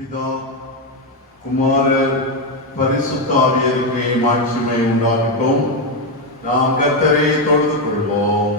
பிதா குமாரர் பரிசுத்த ஆவியருக்கு மாட்சிமை உண்டாகட்டும். நாம் கர்த்தரை தொழுது கொள்வோம்.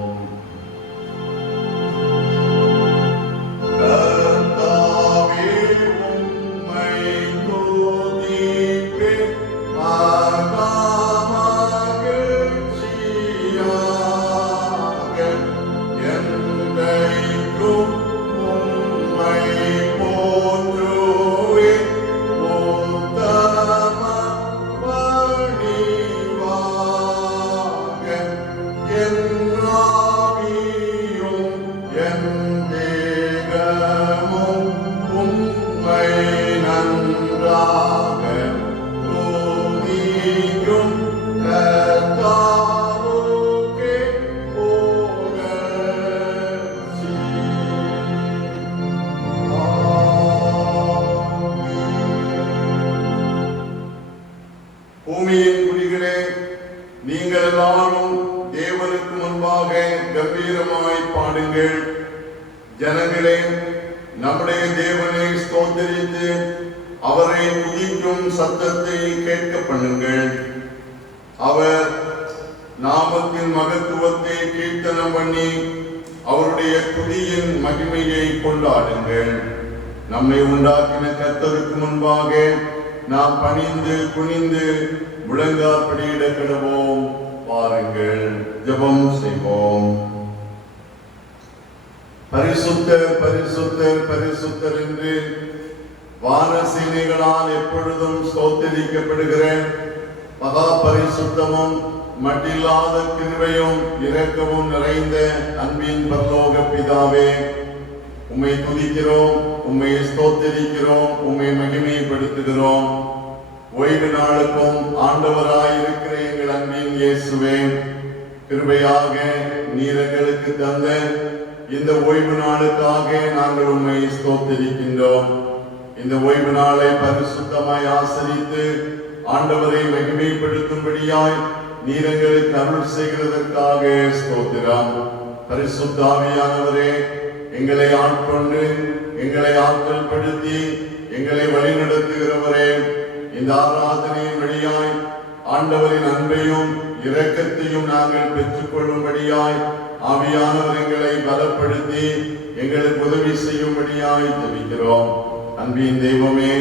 பூமியின் குடிகளே, நீங்கள் எல்லாரும் தேவனுக்கு முன்பாக கம்பீரமாய் பாடுங்கள். ஜனங்களே, நம்முடைய தேவனை ஸ்தோத்திரித்து அவரை துதிக்கும் சத்தத்தை கேட்க பண்ணுங்கள். அவர் நாமத்தின் மகத்துவத்தை கீர்த்தனம் பண்ணி அவருடைய துதியின் மகிமையை கொண்டாடுங்கள். நம்மை உண்டாக்கின கர்த்தருக்கு முன்பாக நாம் பணிந்து குனிந்து முழங்காற்படியிட கிடவோம். பாருங்கள், ஜெபம் செய்வோம். பரிசுத்தர் பரிசுத்தர் பரிசுத்தர் என்று வானசேனைகளால் எப்பொழுதும் ஸ்தோத்திரிக்கப்படுகிற மகா பரிசுத்தமும் மட்டில்லாத கிருபையும் இரக்கமும் நிறைந்த அன்பின் பரலோக பிதாவே, உம்மை துதிக்கிறோம், உம்மை ஸ்தோத்திரிக்கிறோம், உம்மை மகிமைப்படுத்துகிறோம். ஓய்வு நாளுக்கும் ஆண்டவராய் இருக்கிற எங்கள் அன்பின் இயேசுவே, கிருபையாக நீர் எங்களுக்கு தந்த இந்த ஓய்வு நாளுக்காக நாங்கள் உம்மை ஸ்தோத்திரிக்கின்றோம். இந்த ஓய்வு நாளை பரிசுத்தமாய் ஆசரித்து ஆண்டவரை மகிமைப்படுத்தும்படியாய் நீர் எங்களுக்கு அருள் செய்கிறதற்காக ஸ்தோத்திரம். பரிசுத்த ஆவியானவரே, எங்களை ஆட்கொண்டு எங்களை ஆற்றல் படுத்தி எங்களை வழிநடத்துகிறவரே, இந்த ஆராதனையின் வழியாய் ஆண்டவரின் அன்பையும் இரக்கத்தையும் நாங்கள் பெற்றுக் கொள்ளும்படியாய் ஆவியானவர் எங்களை பலப்படுத்தி எங்களுக்கு உதவி செய்யும்படியாய் ஜெபிக்கிறோம். அன்பின் தெய்வமே,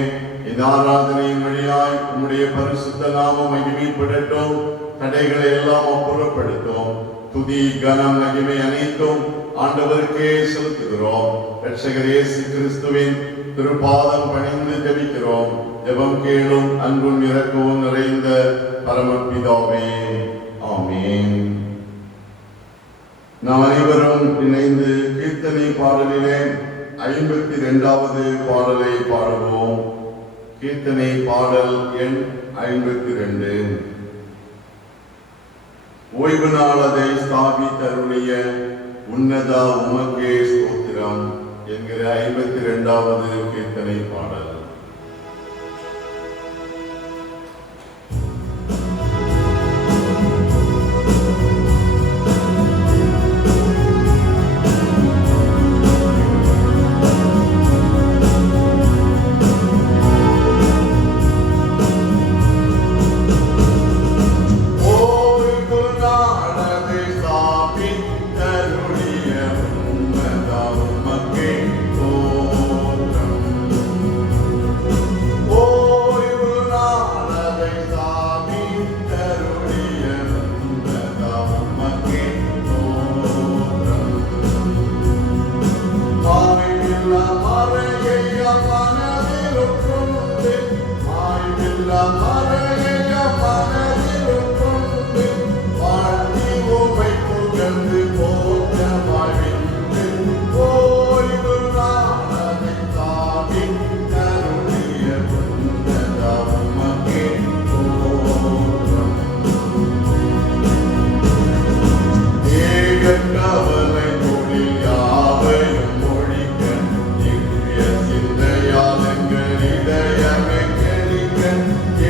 இந்த ஆராதனையின் வழியாய் உம்முடைய பரிசுத்த நாமம் மகிமைப்படட்டும். தடைகளை எல்லாம் அப்புறப்படுத்தும். துதி கனம் மகிமை அனைத்தும் ஆண்டவருக்கே செலுத்துகிறோம். இரட்சகர் இயேசு கிறிஸ்துவின் திருப்பாதம் பணிந்து ஜெபிக்கிறோம். ஜெபம் கேளும் அன்பும் இரக்கமும் நிறைந்த பரமபிதாவே, ஆமென். நாம் அனைவரும் இணைந்து கீர்த்தனை பாடலிலே 52வது பாடலை பாடுவோம். கீர்த்தனை பாடல் எண் 52. ஓய்வு நாள் அதை ஸ்தாபித்தருளிய உன்னதா உமக்கே ஸ்தோத்திரம் என்கிற 52வது கீர்த்தனை பாடல்.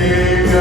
ஏக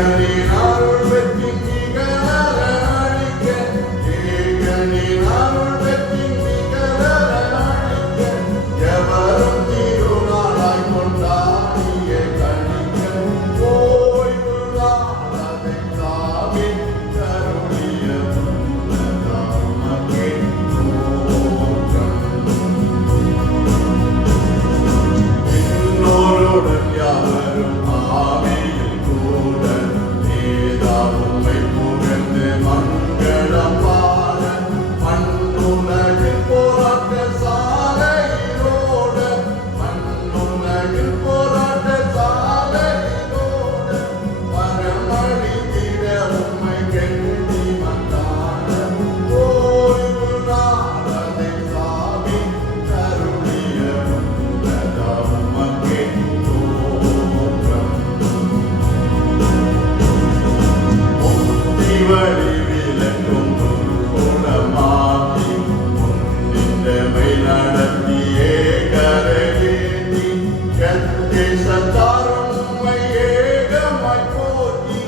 தேசத்தாரும் உம்மை ஏகமாய் போற்றி,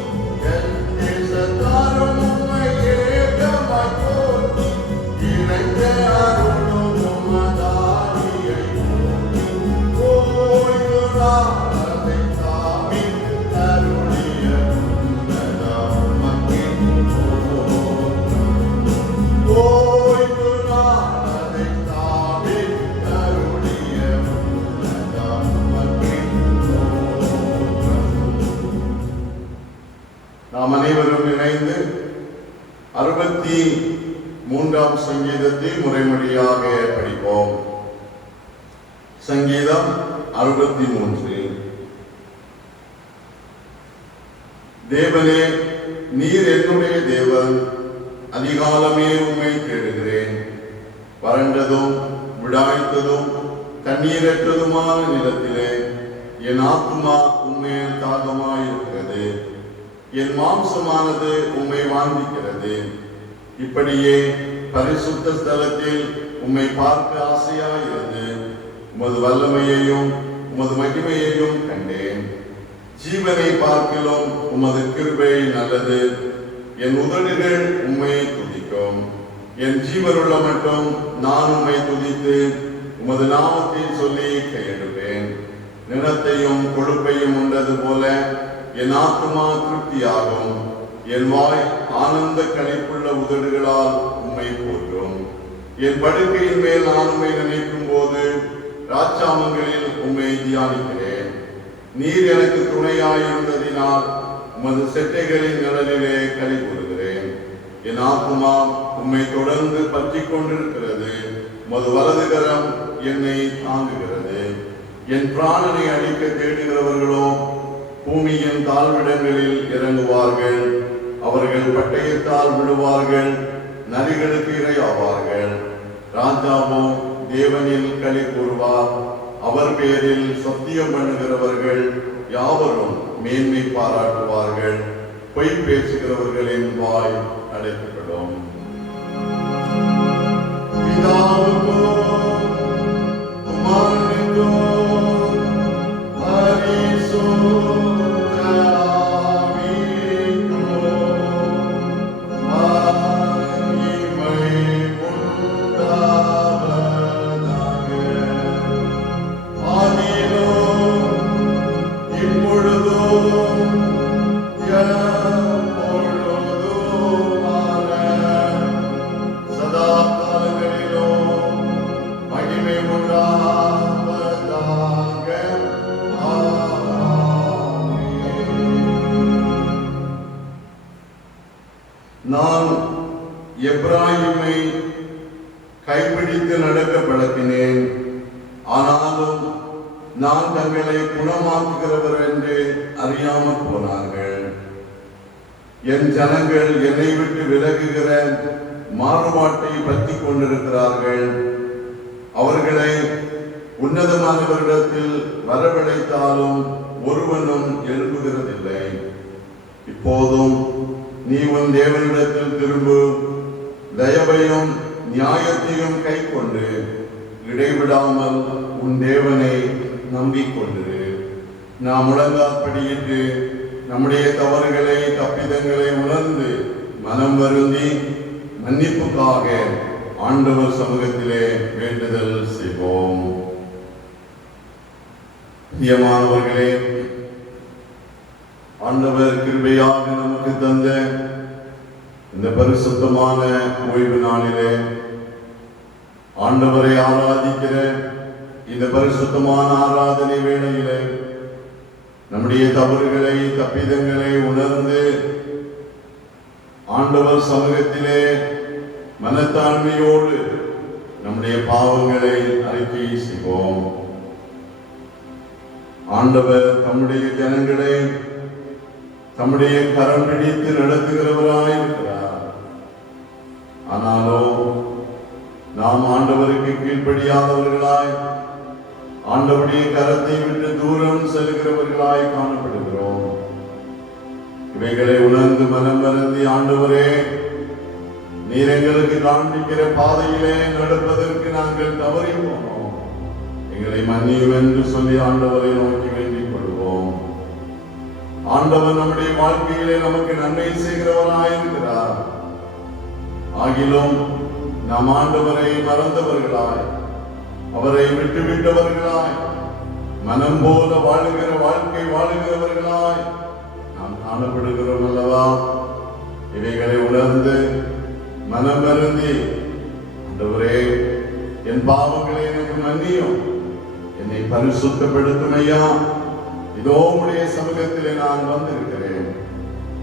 என் தேசத்தாரும் உம்மை ஏகமாய் போற்றி, இணைந்த அருளும் உமதாரியை போற்றி, ஓய்வு நாளை தாமி அருளிய உன்னதா உமக்கே ஸ்தோத்திரம். ஓய்வு நாளை தாமி அருளிய உன்னதா உமக்கே ஸ்தோத்திரம். நாம் அனைவரும் இணைந்து 63ஆம் சங்கீதத்தை முறைமொழியாக படிப்போம். சங்கீதம் 63. தேவனே, நீர் என்னுடைய தேவன், அதிகாலமே உம்மை தேடுகிறேன். வறண்டதும் விடாய்த்ததும் தண்ணீரற்றதுமான நிலத்திலே என் ஆத்துமா உம்மேல் தாகமாயிருக்கிறது. என் மாம்சமானது உம்மை வாஞ்சிக்கிறது. இப்படியே பரிசுத்த ஸ்தலத்தில் உம்மை பார்க்க ஆசையாயிருந்து உமது வல்லமையையும் உமது மகிமையையும் கண்டேன். ஜீவனை பார்க்கிலும் உமது கிருபை நல்லது. என் உதடுகள் உம்மை துதிக்கும். என் ஜீவனுள்ள மட்டும் நான் உம்மை துதித்து உமது நாமத்தை சொல்லி கையெடுப்பேன். நிலத்தையும் கொழுப்பையும் உண்டது போல என் ஆத்துமா திருப்தியாகும். என் வாய் ஆனந்த களிப்புள்ள உதடுகளால் உம்மை போற்றும். என் படுக்கையின் மேல் நான் உம்மை நினைக்கும் போது ராஜாமங்களில் உம்மை தியானிக்கிறேன். நீர் எனக்கு துணையாயிருந்ததினால் உமது செட்டைகளின் நிழலிலே களி கூறுகிறேன். என் ஆத்துமா உம்மை தொடர்ந்து பற்றி கொண்டிருக்கிறது. உமது வலது கரம் என்னை தாங்குகிறது. என் பிராணனை அழிக்க தேடுகிறவர்களோ பூமியின் தாழ்விடங்களில் இறங்குவார்கள். அவர்கள் பட்டயத்தால் விடுவார்கள், நரிகளுக்கு இரையாவார்கள். ராஜாவோ தேவனில் களி கூறுவார். அவர் பேரில் சத்தியம் பண்ணுகிறவர்கள் யாவரும் மேன்மை பாராட்டுவார்கள். பொய் பேசுகிறவர்களின் வாய் அடைக்கப்படும். நான் எப்ராயிமை கைப்பிடித்து நடக்க பழக்கினேன். ஆனாலும் நான் தங்களை குணமாக்குகிறவர் என்று அறியாமல் போனார்கள். என் ஜனங்கள் என்னை விட்டு விலகுகிற மாறுபாட்டை பற்றி கொண்டிருக்கிறார்கள். அவர்களை உன்னதமானவரிடத்தில் வரவழைத்தாலும் ஒருவனும் எழுப்புகிறதில்லை. இப்போதும் நீ உன் தேவனிடத்தில் திரும்பு. தயவையும் நியாயத்தையும் கை கொண்டு இடைவிடாமல் உன் தேவனை நம்பிக்கொண்டிரு. நாம் முழங்காற்படியிட்டு நம்முடைய தவறுகளை தப்பிதங்களை உணர்ந்து மனம் வருந்தி மன்னிப்புக்காக ஆண்டவர் சமூகத்திலே வேண்டுதல் செய்வோம். பிரியமானவர்களே, ஆண்டவர் கிருபையாக நமக்கு தந்த இந்த பரிசுத்தமான ஓய்வு நாளிலே ஆண்டவரை ஆராதிக்கிற இந்த பரிசுத்தமான ஆராதனை வேளையிலே நம்முடைய தவறுகளை தப்பிதங்களை உணர்ந்து ஆண்டவர் சமூகத்திலே மனத்தாழ்மையோடு நம்முடைய பாவங்களை அறிக்கை செய்வோம். ஆண்டவர் தம்முடைய ஜனங்களை தம்முடைய கரம் பிடித்து நடத்துகிறவராயிருக்கிறார். ஆனாலோ நாம் ஆண்டவருக்கு கீழ்ப்படியாதவர்களாய் ஆண்டவருடைய கரத்தை விட்டு தூரம் செல்கிறவர்களாய் காணப்படுகிறோம். இவைகளை உணர்ந்து மனம் வருந்தி, ஆண்டவரே, நீர் எங்களுக்கு காண்பிக்கிற பாதையிலே நடப்பதற்கு நாங்கள் தவறி போனோம். எங்களை மன்னியும் என்று சொல்லி ஆண்டவரை நோக்கி வேண்டிக் கொள்வோம். ஆண்டவர் நம்முடைய வாழ்க்கையிலே நமக்கு நன்மை செய்கிறவராயிருக்கிறார். ஆகிலும் நாம் ஆண்டவரை மறந்தவர்களாய், அவரை விட்டுவிட்டவர்களாய், மனம் போல வாழுகிற வாழ்க்கை வாழுகிறவர்களாய் நாம் காணப்படுகிறோம் அல்லவா? இவைகளை உணர்ந்து மனம் வருந்தி, ஆண்டவரே என் பாவங்களை எனக்கு மன்னியும், என்னை பரிசுத்தப்படுத்தும் ஐயா, இதோ உடைய சமூகத்திலே நான் வந்திருக்கிறேன்,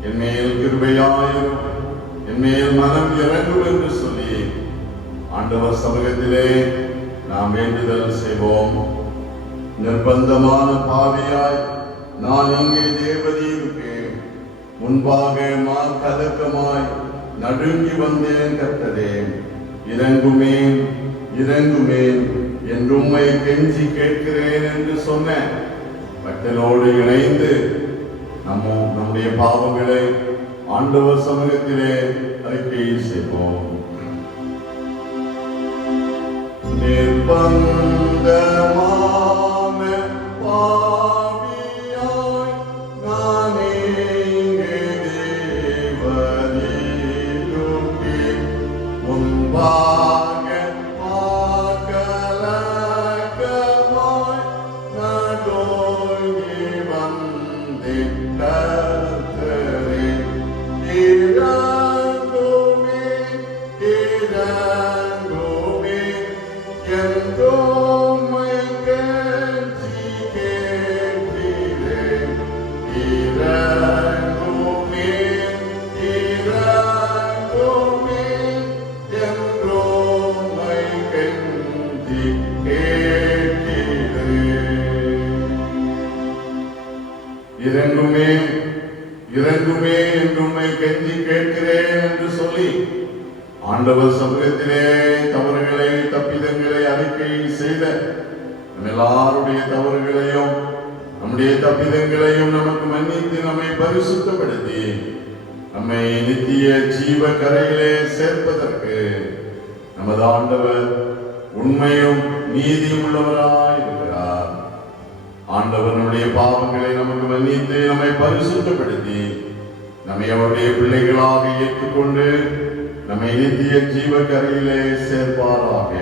என் மேல் கிருபையாயிரும், என் மேல் மனம் இறங்கும் என்று சொல்லி ஆண்டவர் சமூகத்திலே நாம் வேண்டுதல் செய்வோம். நிர்பந்தமான பாவியாய் நான் இங்கே தேவதீவுக்கு முன்பாக கதக்கமாய் நடுங்கி வந்தேன். கர்த்தரே இறங்குமேன் இறங்குமேன் என்று உம்மை கெஞ்சி கேட்கிறேன் என்று சொன்ன பக்தனோடு இணைந்து நம்முடைய பாவங்களை ஆண்டவர் சமூகத்திலே அறிக்கை செய்வோம். நிர்பந்தமான பாவியாய் நானே இங்கே தேவதீவுக்கு முன்பாக கலக்கமாய் நடுங்கி வந்தேன். கர்த்தரே இறங்குமே இறங்குமே என்று உம்மை கெஞ்சி கேட்கிறேன். இறங்குமே இறங்குமே என்று உம்மை கெஞ்சி கேட்கிறேன். இறங்குமே இறங்குமே என்று உம்மை கெஞ்சி கேட்கிறேன் என்று சொல்லி ஆண்டவர் சமூகத்திலே தவறுகளை தப்பிதங்களை அறிக்கை செய்த நம் எல்லாருடைய தவறுகளையும் நம்முடைய தப்பிதங்களையும் நமக்கு மன்னித்து நம்மை பரிசுத்தப்படுத்தி நம்மை நித்திய ஜீவ கரையிலே சேர்ப்பதற்கு நமது ஆண்டவர் உண்மையும் நீதியும் உள்ளவராய் இருக்கிறார். ஆண்டவர் நம்முடைய பாவங்களை நமக்கு மன்னித்து நம்மை பரிசுத்தப்படுத்தி நம்மை அவருடைய பிள்ளைகளாக ஏற்றுக்கொண்டு நம்மை நித்திய ஜீவ கரையிலே சேர்ப்பாராக.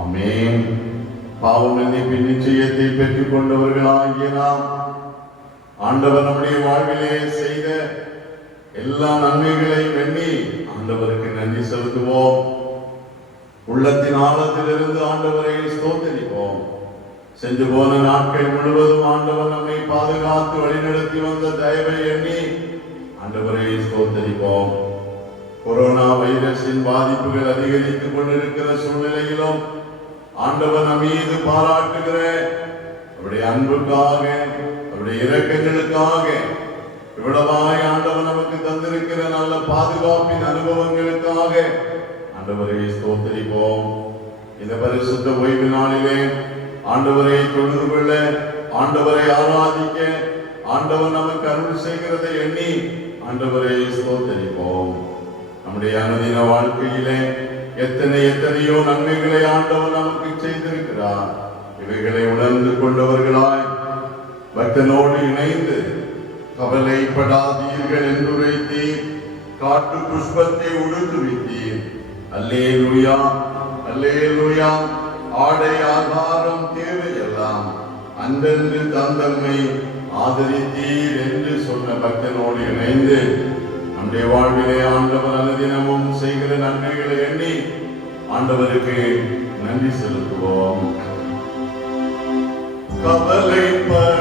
ஆமென். பாவம் மன்னிப்பின் நிச்சயத்தை பெற்றுக் கொண்டவர்களாகிய நாம் ஆண்டவர் நம்முடைய வாழ்விலே செய்த எல்லா நன்மைகளையும் எண்ணி ஆண்டவருக்கு நன்றி செலுத்துவோம். உள்ளத்தின் ஆழத்திலிருந்து ஆண்டவரை ஸ்தோத்திரிப்போம். சென்று போன நாட்கள் முழுவதும் ஆண்டவர் நம்மை பாதுகாத்து வழிநடத்தி வந்த தயவை எண்ணி ஆண்டவரை ஸ்தோத்திரிப்போம். கொரோனா வைரஸின் பாதிப்புகள் அதிகரித்துக் கொண்டிருக்கிற சூழ்நிலையிலும் ஆண்டவர் நம் மீது பாராட்டுகிற அவருடைய அன்புக்காக, அவருடைய இரக்கங்களுக்காக, இவ்வளவாய் ஆண்டவர் நமக்கு தந்திருக்கிற நல்ல பாதுகாப்பின் அனுபவங்களுக்காக ஆண்டவரை ஸ்தோத்திரிப்போம். இந்த பரிசுத்த ஓய்வு நாளிலே ஆண்டவரை தொழுது கொள்ள, ஆண்டவரை ஆராதிக்க ஆண்டவர் நமக்கு அருள் செய்கிறதை எண்ணி ஆண்டவரை ஸ்தோத்திரிப்போம். நம்முடைய அனுதின வாழ்க்கையிலே எத்தனையோ நன்மைகளை ஆண்டவர் நமக்கு செய்திருக்கிறார். இவைகளை உணர்ந்து கொண்டவர்களாய் பக்தனோடு இணைந்து கவலைப்படாதீர்கள் என்றுரைத்தீர், காட்டு புஷ்பத்தை உடுத்துவித்தீர், அல்லேலூயா அல்லேலூயா, ஆடை ஆதாரம் தேவையெல்லாம் அன்றென்று தந்தம்மை ஆதரித்தீர் என்று சொன்ன பக்தனோடு இணைந்து நம்முடைய வாழ்விலே ஆண்டவர் அனுதினமும் செய்கிற நன்மைகளை எண்ணி ஆண்டவருக்கு நன்றி செலுத்துவோம்.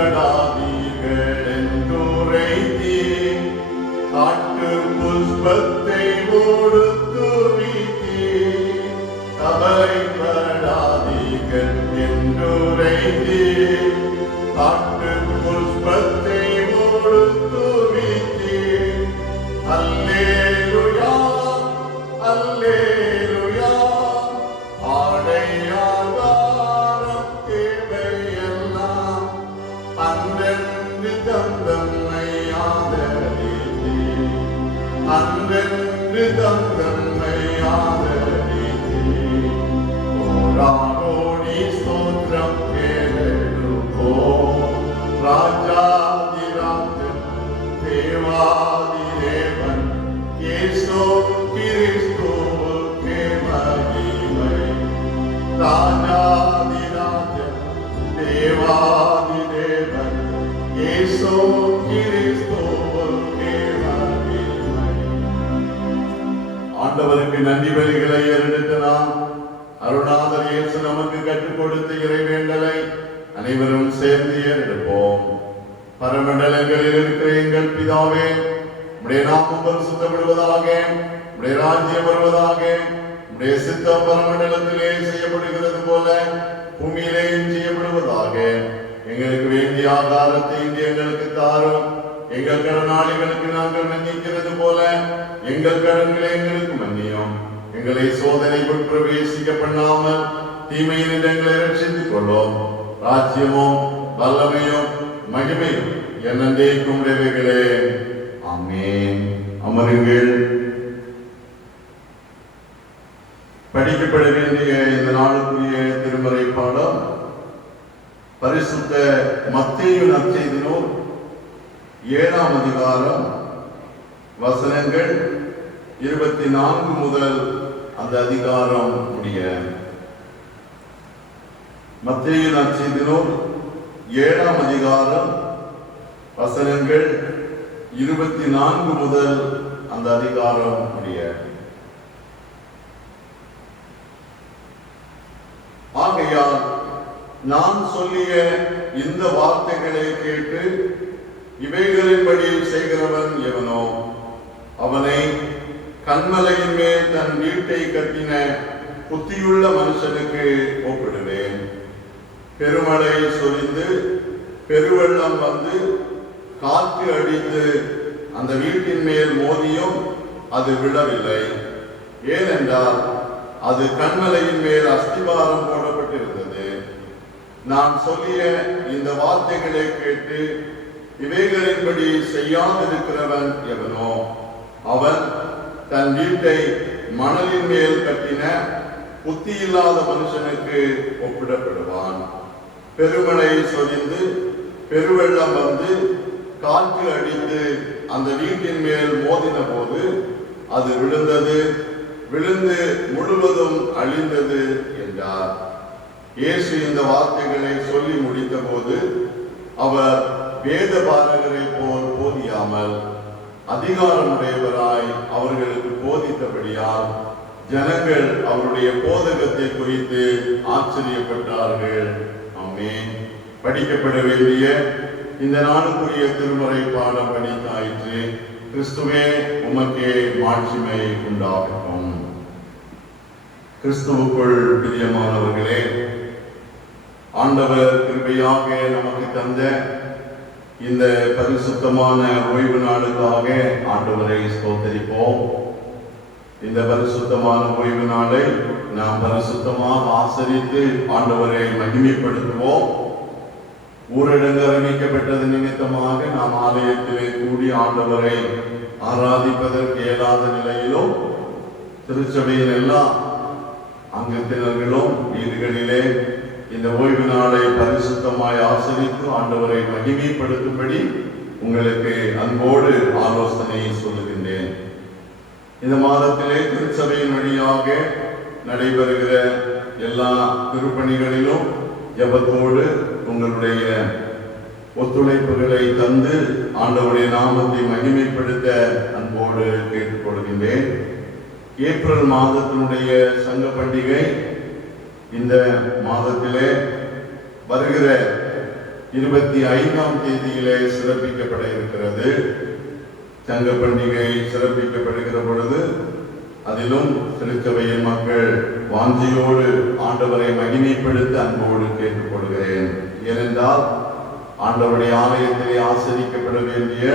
கவலைப்படாதீர்கள் என்றுரைத்தீர், காட்டு புஷ்பத்தை உடுத்துவித்தீர், கவலைப்படாதீர்கள் என்றுரைத்தீர், காட்டு புஷ்பத்தை உடுத்துவித்தீர், அல்லேலூயா அல்லேலூயா, ஆடை ஆதாரம் தேவையெல்லாம் அன்றென்று தந்தம்மை ஆதரித்தீர், அன்றென்று தந்தம்மை ஆதரித்தீர். கோடானோடி ஸ்தோத்திரம் தேவாதி தேவன் இயேசு கிறிஸ்துவுக்கே மகிமை. ஆண்டவருக்கு நன்றி பலிகளை ஏறெடுத்து நாம் அருணாதர் இயேசு நமக்கு கற்றுக் கொடுத்த இறைவேண்டலை அனைவரும் சேர்ந்து ஏறெடுப்போம். பரமண்டலங்களில் இருக்கிற எங்கள் பிதாவே, உம்முடைய நாமம் பரிசுத்தப்படுவதாக, உம்முடைய ராஜ்யம் வருவதாக, உம்முடைய சித்தம் பரமண்டலத்திலே செய்யப்படுகிறது போல பூமியிலேயும் செய்யப்படுவதாக. எங்களுக்கு வேண்டிய ஆகாரத்தை இன்று எங்களுக்கு தாரும். எங்கள் கடனாளிகளுக்கு நாங்கள் மன்னிக்கிறது போல எங்கள் கடன்களை எங்களுக்கு மன்னியும். எங்களை சோதனைக்குள் பிரவேசிக்க பண்ணாமல் தீமையின் எங்களை ரட்சித்துக் கொள்ளும். ராஜ்யமும் வல்லமையும் மகிமையும் என்னென்றைக்கும் உடையவைகளே. ஆமென். அமருங்கள். படிக்கப்பட வேண்டிய இந்த நாளுக்குரிய திருமறை பாடம் பரிசுத்த மத்தேயு நற்செய்தி நூல் 7ஆம் அதிகாரம் வசனங்கள் 24 முதல் அந்த அதிகாரம் முடிய. மத்தேயு நற்செய்தி நூல் 7ஆம் அதிகாரம் வசனங்கள் 24 முதல் அந்த அதிகாரம் முடிய. ஆகையால் நான் சொல்லிய இந்த வார்த்தைகளை கேட்டு இவைகளின்படி செய்கிறவன் எவனோ அவனை கன்மலையின் மேல் தன் வீட்டை கட்டின புத்தியுள்ள மனுஷனுக்கு ஒப்பிடுவேன். பெருமழை சொரிந்து பெருவெள்ளம் வந்து காற்று அடித்து அந்த வீட்டின் மேல் மோதியும் அது விழவில்லை. ஏனென்றால் அது கன்மலையின் மேல் அஸ்திபாரம் போடப்பட்டிருந்தது. நான் சொல்லிய இந்த வார்த்தைகளை கேட்டு இவைகளின்படி செய்யாதிருக்கிறவன் எவனோ அவன் தன் வீட்டை மணலின் மேல் கட்டின புத்தி இல்லாத மனுஷனுக்கு ஒப்பிடப்படுவான். பெருமழை சொரிந்து பெருவெள்ளம் வந்து காற்று அடித்து அந்த வீட்டின் மேல் மோதின போது அது விழுந்தது, விழுந்து முழுவதும் அழிந்தது என்றார். இயேசு இந்த வார்த்தைகளை சொல்லி முடித்த போது அவர் வேத பாரகரை போல் போதியாமல் அதிகாரமுடையவராய் அவர்களுக்கு போதித்தபடியால் ஜனங்கள் அவருடைய போதகத்தை குறித்து ஆச்சரியப்பட்டார்கள். ஆமென். படிக்கப்பட வேண்டிய இந்த நாளுக்குரிய திருமறை பாடம் படித்தாயிற்று. கிறிஸ்துவே உமக்கே மாட்சிமை உண்டாகட்டும். கிறிஸ்துவுக்குள் பிரியமானவர்களே, ஆண்டவர் கிருபையாக நமக்கு தந்த இந்த பரிசுத்தமான ஓய்வு நாளுக்காக ஆண்டவரை ஸ்தோத்தரிப்போம். இந்த பரிசுத்தமான ஓய்வு நாளை நாம் பரிசுத்தமாக ஆசரித்து ஆண்டவரை மகிமைப்படுத்துவோம். ஊரடங்கு அறிவிக்கப்பட்டது நிமித்தமாக நாம் ஆலயத்திலே கூடி ஆண்டவரை ஆராதிப்பதற்கு இயலாத நிலையிலும் திருச்சபையின் எல்லா அங்கத்தினர்களும் வீடுகளிலே இந்த ஓய்வு நாளை பரிசுத்தமாய் ஆசரித்து ஆண்டவரை மகிமைப்படுத்தும்படி உங்களுக்கு அன்போடு ஆலோசனை சொல்லுகின்றேன். இந்த மாதத்திலே திருச்சபையின் வழியாக நடைபெறுகிற எல்லா திருப்பணிகளிலும் ஜெபத்தோடு உங்களுடைய ஒத்துழைப்புகளை தந்து ஆண்டவருடைய நாமத்தை மகிமைப்படுத்த அன்போடு கேட்டுக்கொள்கின்றேன். ஏப்ரல் மாதத்தினுடைய சங்க பண்டிகை இந்த மாதத்திலே வருகிற 25ஆம் தேதியிலே சிறப்பிக்கப்பட இருக்கிறது. சங்க பண்டிகை சிறப்பிக்கப்படுகிற பொழுது அதிலும் திருச்சபையின் மக்கள் வாஞ்சியோடு ஆண்டவரை மகிமைப்படுத்த அன்போடு கேட்டுக்கொள்கிறேன். ஏனென்றால் ஆண்டவருடைய ஆலயத்திலே ஆசரிக்கப்பட வேண்டிய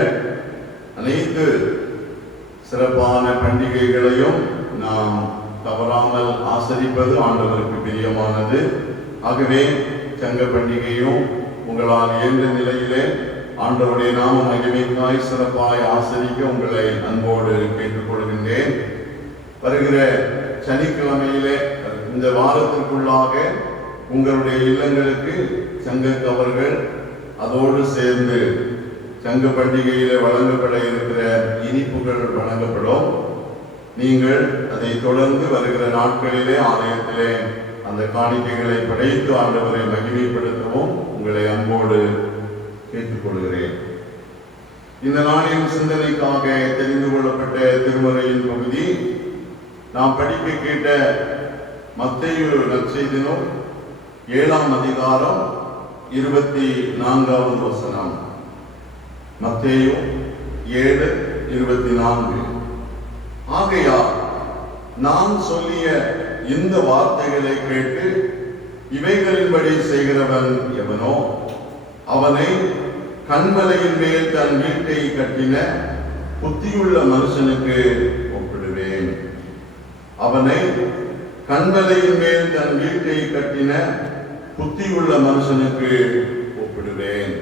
அனைத்து சிறப்பான பண்டிகைகளையும் நாம் தவறாமல் ஆசரிப்பது ஆண்டவருக்கு பிரியமானது. ஆகவே சங்க பண்டிகையும் உங்களால் இயன்ற நிலையிலே ஆண்டவருடைய நாம மகிமைக்காய் சிறப்பாய் ஆசரிக்க உங்களை அன்போடு கேட்டுக்கொள்கின்றேன். வருகிற சனிக்கிழமையிலே இந்த வாரத்திற்குள்ளாக உங்களுடைய இல்லங்களுக்கு சங்க கவர்கள் அதோடு சேர்ந்து சங்க பண்டிகையிலே வழங்கப்பட இருக்கிற இனிப்புகள் வழங்கப்படும். நீங்கள் அதை தொடர்ந்து வருகிற நாட்களிலே ஆலயத்திலே அந்த காணிக்கைகளை படைத்து ஆண்டவரை மகிமைப்படுத்தவும் உங்களை அன்போடு கேட்டுக்கொள்கிறேன். இந்த நாளின் சிந்தனைக்காக தெரிந்து கொள்ளப்பட்ட திருமறையின் பகுதி நாம் படிக்க கேட்ட மத்தேயு நற்செய்தி நூல் 7ஆம் அதிகாரம் 24வது வசனம். மத்தேயு 7:24. ஆகையால் நான் சொல்லிய இந்த வார்த்தைகளை கேட்டு இவைகளின்படி செய்கிறவன் எவனோ அவனை கன்மலையின் மேல் தன் வீட்டை கட்டின புத்தியுள்ள மனுஷனுக்கு ஒப்பிடுவேன். அவனை கன்மலையின் மேல் தன் வீட்டை கட்டின புத்தியுள்ள மனுஷனுக்கு ஒப்பிடுவேன்.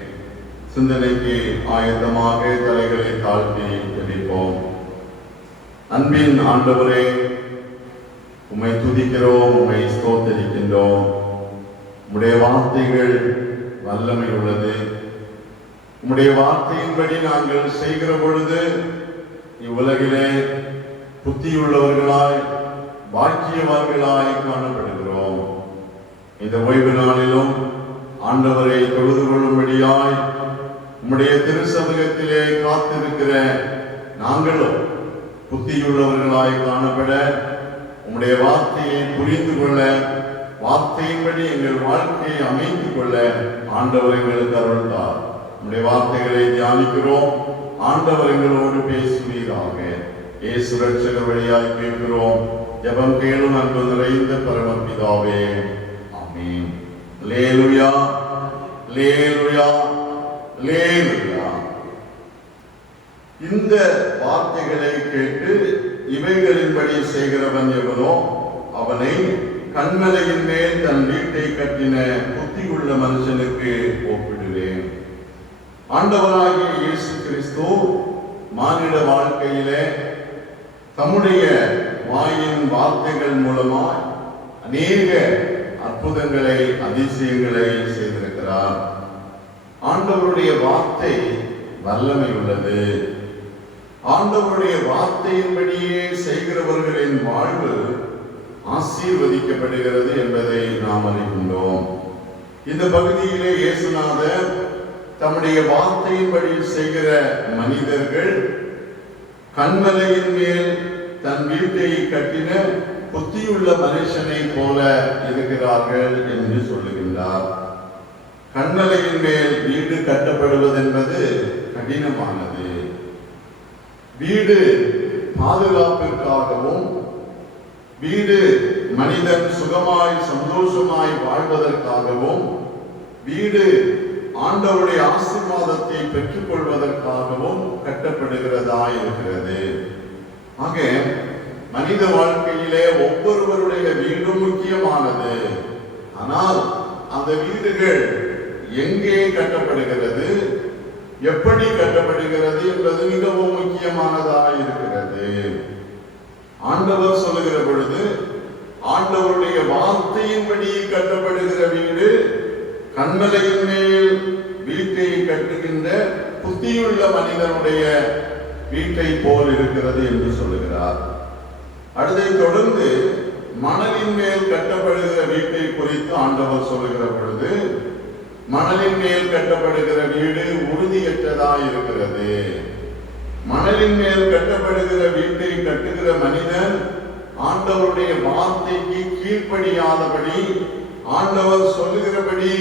சிந்தனைக்கு ஆயத்தமாக தலைகளை தாழ்த்தி ஜெபிப்போம். அன்பின் ஆண்டவரே, உம்மை துதிக்கிறோம், உம்மை ஸ்தோத்திரிக்கின்றோம். உம்முடைய வார்த்தைகள் வல்லமை உள்ளது. உம்முடைய வார்த்தையின்படி நாங்கள் செய்கிற பொழுது இவ்வுலகிலே புத்தியுள்ளவர்களாய் பாக்கியவான்களாய் காணப்படுகிறோம். இந்த ஓய்வு நாளிலும் ஆண்டவரை தொழுது கொள்ளும்படியாய் உம்முடைய திருச்சமூகத்திலே காத்திருக்கிற நாங்களும் புத்தியுள்ளவர்களாய் காணப்பட, உம்முடைய வார்த்தையை புரிந்து கொள்ள, வார்த்தையின்படி எங்கள் வாழ்க்கையை அமைத்துக் கொள்ள ஆண்டவர் எங்களுக்கு அருள்தார். உம்முடைய வார்த்தைகளை தியானிக்கிறோம். ஆண்டவர் எங்களோடு பேசுவீராக. இயேசு ரட்சகர் வழியாய் கேட்கிறோம். ஜெபம் கேளும் அன்பு நிறைந்த பரமபிதாவே, ஆமென். அல்லேலூயா, அல்லேலூயா, அல்லேலூயா. இந்த வார்த்தைகளை கேட்டு இவைகளின்படி செய்கிறவன் எவனோ அவனை கன்மலையின் மேல் தன் வீட்டை கட்டின புத்தியுள்ள மனுஷனுக்கு ஒப்பிடுவேன். ஆண்டவராகிய இயேசு கிறிஸ்து மானிட வாழ்க்கையிலே தம்முடைய வாயின் வார்த்தைகள் மூலமாய் அநேக அற்புதங்களை, அதிசயங்களை செய்திருக்கிறார். ஆண்டவருடைய வார்த்தை வல்லமை உள்ளது. ஆண்டவருடைய வார்த்தையின்படியே செய்கிறவர்களின் வாழ்வு ஆசீர்வதிக்கப்படுகிறது என்பதை நாம் அறிகின்றோம். இந்த பகுதியிலே இயேசுநாதர் தம்முடைய வார்த்தையின்படி செய்கிற மனிதர்கள் கன்மலையின் மேல் தன் வீட்டை கட்டின புத்தியுள்ள மனுஷனை போல இருக்கிறார்கள் என்று சொல்லுகின்றார். கன்மலையின் மேல் வீடு கட்டப்படுவது என்பது கடினமானது. வீடு பாதுகாப்பிற்காகவும், வீடு மனிதன் சுகமாய் சந்தோஷமாய் வாழ்வதற்காகவும், வீடு ஆண்டவருடைய ஆசீர்வாதத்தை பெற்றுக் கொள்வதற்காகவும் கட்டப்படுகிறதா இருக்கிறது. ஆக மனித வாழ்க்கையிலே ஒவ்வொருவருடைய வீடு முக்கியமானது. ஆனால் அந்த வீடுகள் எங்கே கட்டப்படுகிறது, எப்படி கட்டப்படுகிறது என்பது மிகவும் முக்கியமானதாக இருக்கிறது. ஆண்டவர் சொல்லுகிற பொழுது ஆண்டவருடைய வார்த்தையின்படி கட்டப்படுகிற வீடு கன்மலையின் மேல் வீட்டை கட்டுகின்ற புத்தியுள்ள மனிதனுடைய வீட்டை போல் இருக்கிறது என்று சொல்லுகிறார். அதை தொடர்ந்து மணலின் மேல் கட்டப்படுகிற வீட்டை குறித்து ஆண்டவர் சொல்லுகிற பொழுது மணலின் மேல் கட்டப்படுகிற வீடு உறுதியற்றதாய் இருக்கிறது. மணலின் மேல் கட்டப்படுகிற வீட்டை கட்டுகிற மனிதன் ஆண்டவருடைய வார்த்தைக்கு கீழ்ப்படியாதபடி, ஆண்டவர் சொல்லுகிறபடி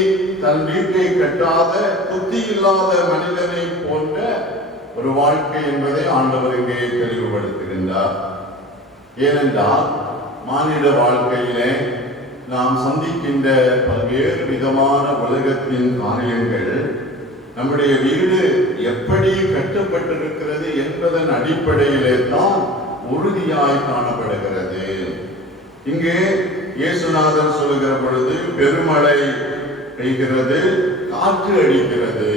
தன் வீட்டை கட்டாத புத்தி இல்லாத மனிதனை போன்ற ஒரு வாழ்க்கை என்பதை ஆண்டவர் இங்கே தெளிவுபடுத்துகின்றார். ஏனென்றால் மானிட வாழ்க்கையிலே நாம் சந்திக்கின்ற பல்வேறு விதமான உலகத்தின் காரியங்கள் நம்முடைய வீடு எப்படி கட்டப்பட்டிருக்கிறது என்பதன் அடிப்படையிலே தான் உறுதியாய் காணப்படுகிறது. இங்கே இயேசுநாதர் சொல்லுகிற பொழுது பெருமழை பெய்கிறது, காற்று அடிக்கிறது.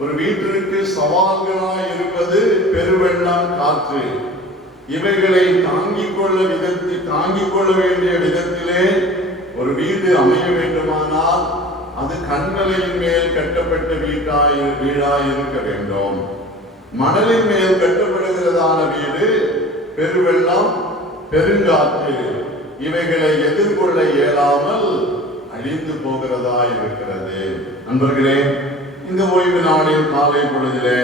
ஒரு வீட்டிற்கு சவால்களாய் இருப்பது பெருவெள்ளம், காற்று. இவைகளை தாங்கிக் கொள்ள வேண்டிய விதத்திலே ஒரு வீடு அமைய வேண்டுமானால் அது கன்மலையின் மேல் கட்டப்பட்ட வீடாய் இருக்க வேண்டும். மணலின் மேல் கட்டப்படுகிறதான வீடு பெருவெள்ளம், பெருங்காற்று இவைகளை எதிர்கொள்ள இயலாமல் அழிந்து போகிறதா இருக்கிறது. நண்பர்களே, இந்த ஓய்வு நாளின் காலை பொழுதிலே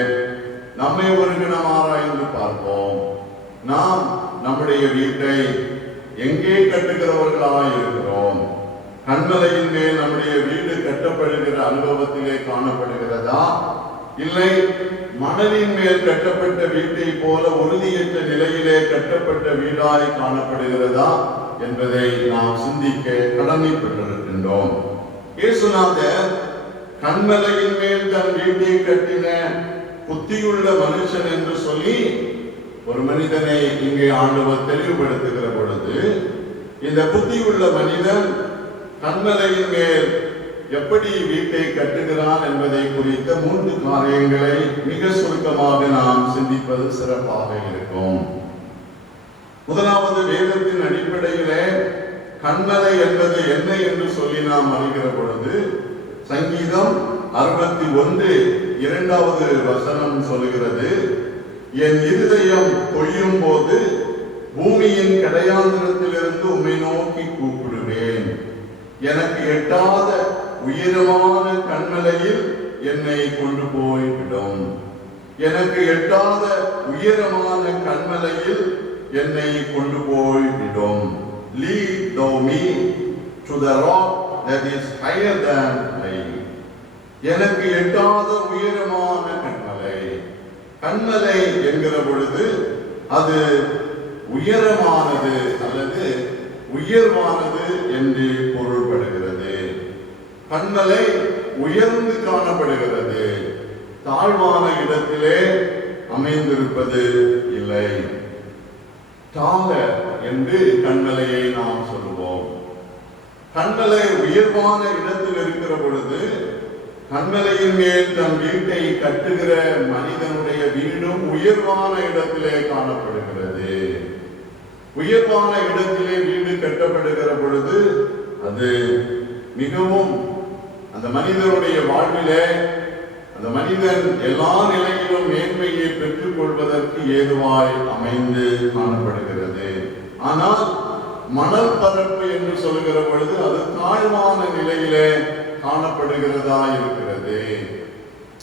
நம்மை ஒரு கணம் ஆராய்ந்து பார்ப்போம். நாம் நம்முடைய வீட்டை எங்கே கட்டுகிறவர்களாய் இருக்கிறோம்? கண்மலையின் மேல் நம்முடைய வீடு கட்டப்படுகிற அனுபவத்திலே காணப்படுகிறதா, இல்லை மணலின் மேல் கட்டப்பட்ட வீட்டை போல உறுதியற்ற நிலையிலே கட்டப்பட்ட வீடாய் காணப்படுகிறதா என்பதை நாம் சிந்திக்க கடமைப்பட்டிருக்கின்றோம். இயேசுநாதர் கண்மலையின் மேல் தன் வீட்டை கட்டின புத்தியுள்ள மனுஷன் என்று சொல்லி ஒரு மனிதனை இங்கே ஆண்டவர் தெளிவுபடுத்துகிற பொழுது, இந்த புத்தியுள்ள மனிதன் கண்மலையின் மேல் எப்படி வீட்டை கட்டுகிறான் என்பதை குறித்த 3 காரியங்களை மிக சுருக்கமாக நாம் சிந்திப்பது சிறப்பாக இருக்கும். முதலாவது, வேதத்தின் அடிப்படையிலே கண்மலை என்பது என்ன என்று சொல்லி நாம் அறிகிற பொழுது, சங்கீதம் 61:2 வசனம் சொல்கிறது, என் இருதயம் கொய்யும் போது பூமியின் கடையாந்திரத்திலிருந்து உம்மை நோக்கி கூப்பிடுவேன். எனக்கு எட்டாத உயரமான கண்மலையில் என்னை கொண்டு போய்விடும். எனக்கு எட்டாத உயரமான கண்மலையில் என்னை கொண்டு போய்விடும். Lead thou me to the rock that is higher than I. எனக்கு எட்டாத உயரமான கண்மலை. கண்மலை என்கிற பொழுது அது உயரமானது அல்லது உயர்வானது என்று பொருள்படுகிறது. கண்மலை உயர்ந்து காணப்படுகிறது, தாழ்வான இடத்திலே அமைந்திருப்பது இல்லை. டாலர் என்று கண்மலையை நாம் சொல்லுவோம். கண்மலை உயர்வான இடத்தில் இருக்கிற பொழுது கண்மலையின் மேல் தன் வீட்டை கட்டுகிற மனிதனுடைய வீடும் உயர்வான இடத்திலே காணப்படுகிறது. உயர்வான இடத்திலே வீடு கட்டப்படுகிற பொழுது அது மிகவும் அந்த மனிதனுடைய வாழ்விலே அந்த மனிதன் எல்லா நிலையிலும் மேன்மையை பெற்றுக் கொள்வதற்கு ஏதுவாய் அமைந்து காணப்படுகிறது. ஆனால் மணல் பரப்பு என்று சொல்லுகிற பொழுது அது தாழ்வான நிலையிலே காணப்படுகிறதா இருக்கிறது.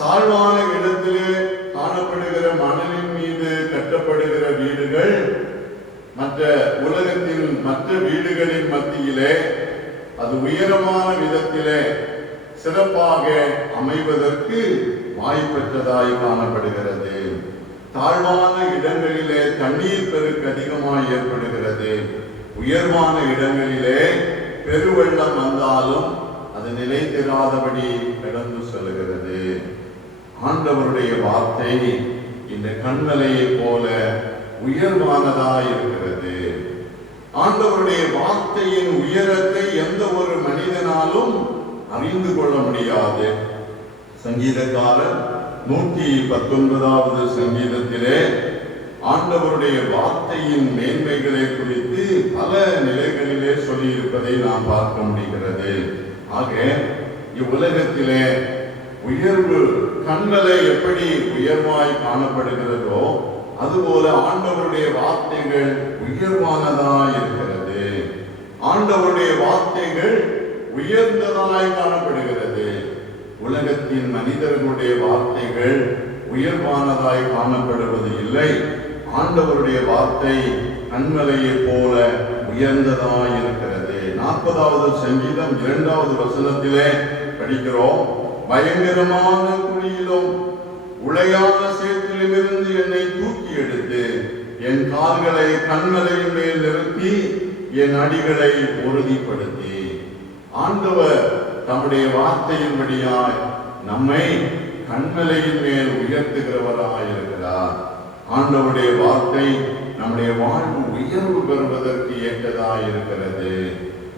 தாழ்வான இடத்திலே காணப்படுகிற மணலின் மீது கட்டப்படுகிற வீடுகள் மற்ற உலகத்தின் மற்ற வீடுகளின் மத்தியிலே அது உயரமான விதத்திலே சிறப்பாக அமைவதற்கு வாய்ப்பற்றதாய் காணப்படுகிறது. தாழ்வான இடங்களிலே தண்ணீர் பெருக்கு அதிகமாக ஏற்படுகிறது. உயர்வான இடங்களிலே பெருவெள்ளம் வந்தாலும் அது நிலைத்திராதபடி கடந்து செல்கிறது. ஆண்டவருடைய வார்த்தை இந்த கண்மலையை போல உயர்வானதாய் இருக்கிறது. ஆண்டவருடைய வார்த்தையின் உயரத்தை எந்த ஒரு மனிதனாலும் அறிந்து கொள்ள முடியாது. சங்கீதக்காரர் 119வது சங்கீதத்திலே ஆண்டவருடைய வார்த்தையின் மேன்மைகளை குறித்து பல நிலைகளிலே சொல்லி இருப்பதை நாம் பார்க்க முடிகிறது. ஆக இவ்வுலகத்திலே உயர்வு கண்மலை எப்படி உயர்வாய் காணப்படுகிறதோ அதுபோல ஆண்டவருடைய வார்த்தைகள் உயர்வானதாய் இருக்கிறது. ஆண்டவருடைய வார்த்தைகள் உயர்ந்ததாய் காணப்படுகிறது. உலகத்தின் மனிதர்களுடைய வார்த்தைகள் உயர்வானதாய் காணப்படுவது இல்லை. ஆண்டவருடைய வார்த்தை கண்மலையை போல உயர்ந்ததாய் இருக்கிறது. 40வது சங்கீதம் 2வது வசனத்திலே படிக்கிறோம், பயங்கரமான குழியிலும் உளையான சேற்றிலுமிருந்து என்னை தூக்கி எடுத்து என் கால்களை கண்மலையின் மேல் நிறுத்தி என் அடிகளை உறுதிப்படுத்தி. ஆண்டவர் தம்முடைய வார்த்தையின்படியாய் நம்மை கண்மலையின் மேல் உயர்த்துகிறவராய் இருக்கிறார். ஆண்டவருடைய வார்த்தை நம்முடைய வாழ்வு உயர்வு பெறுவதற்கு ஏற்றதாய் இருக்கிறது.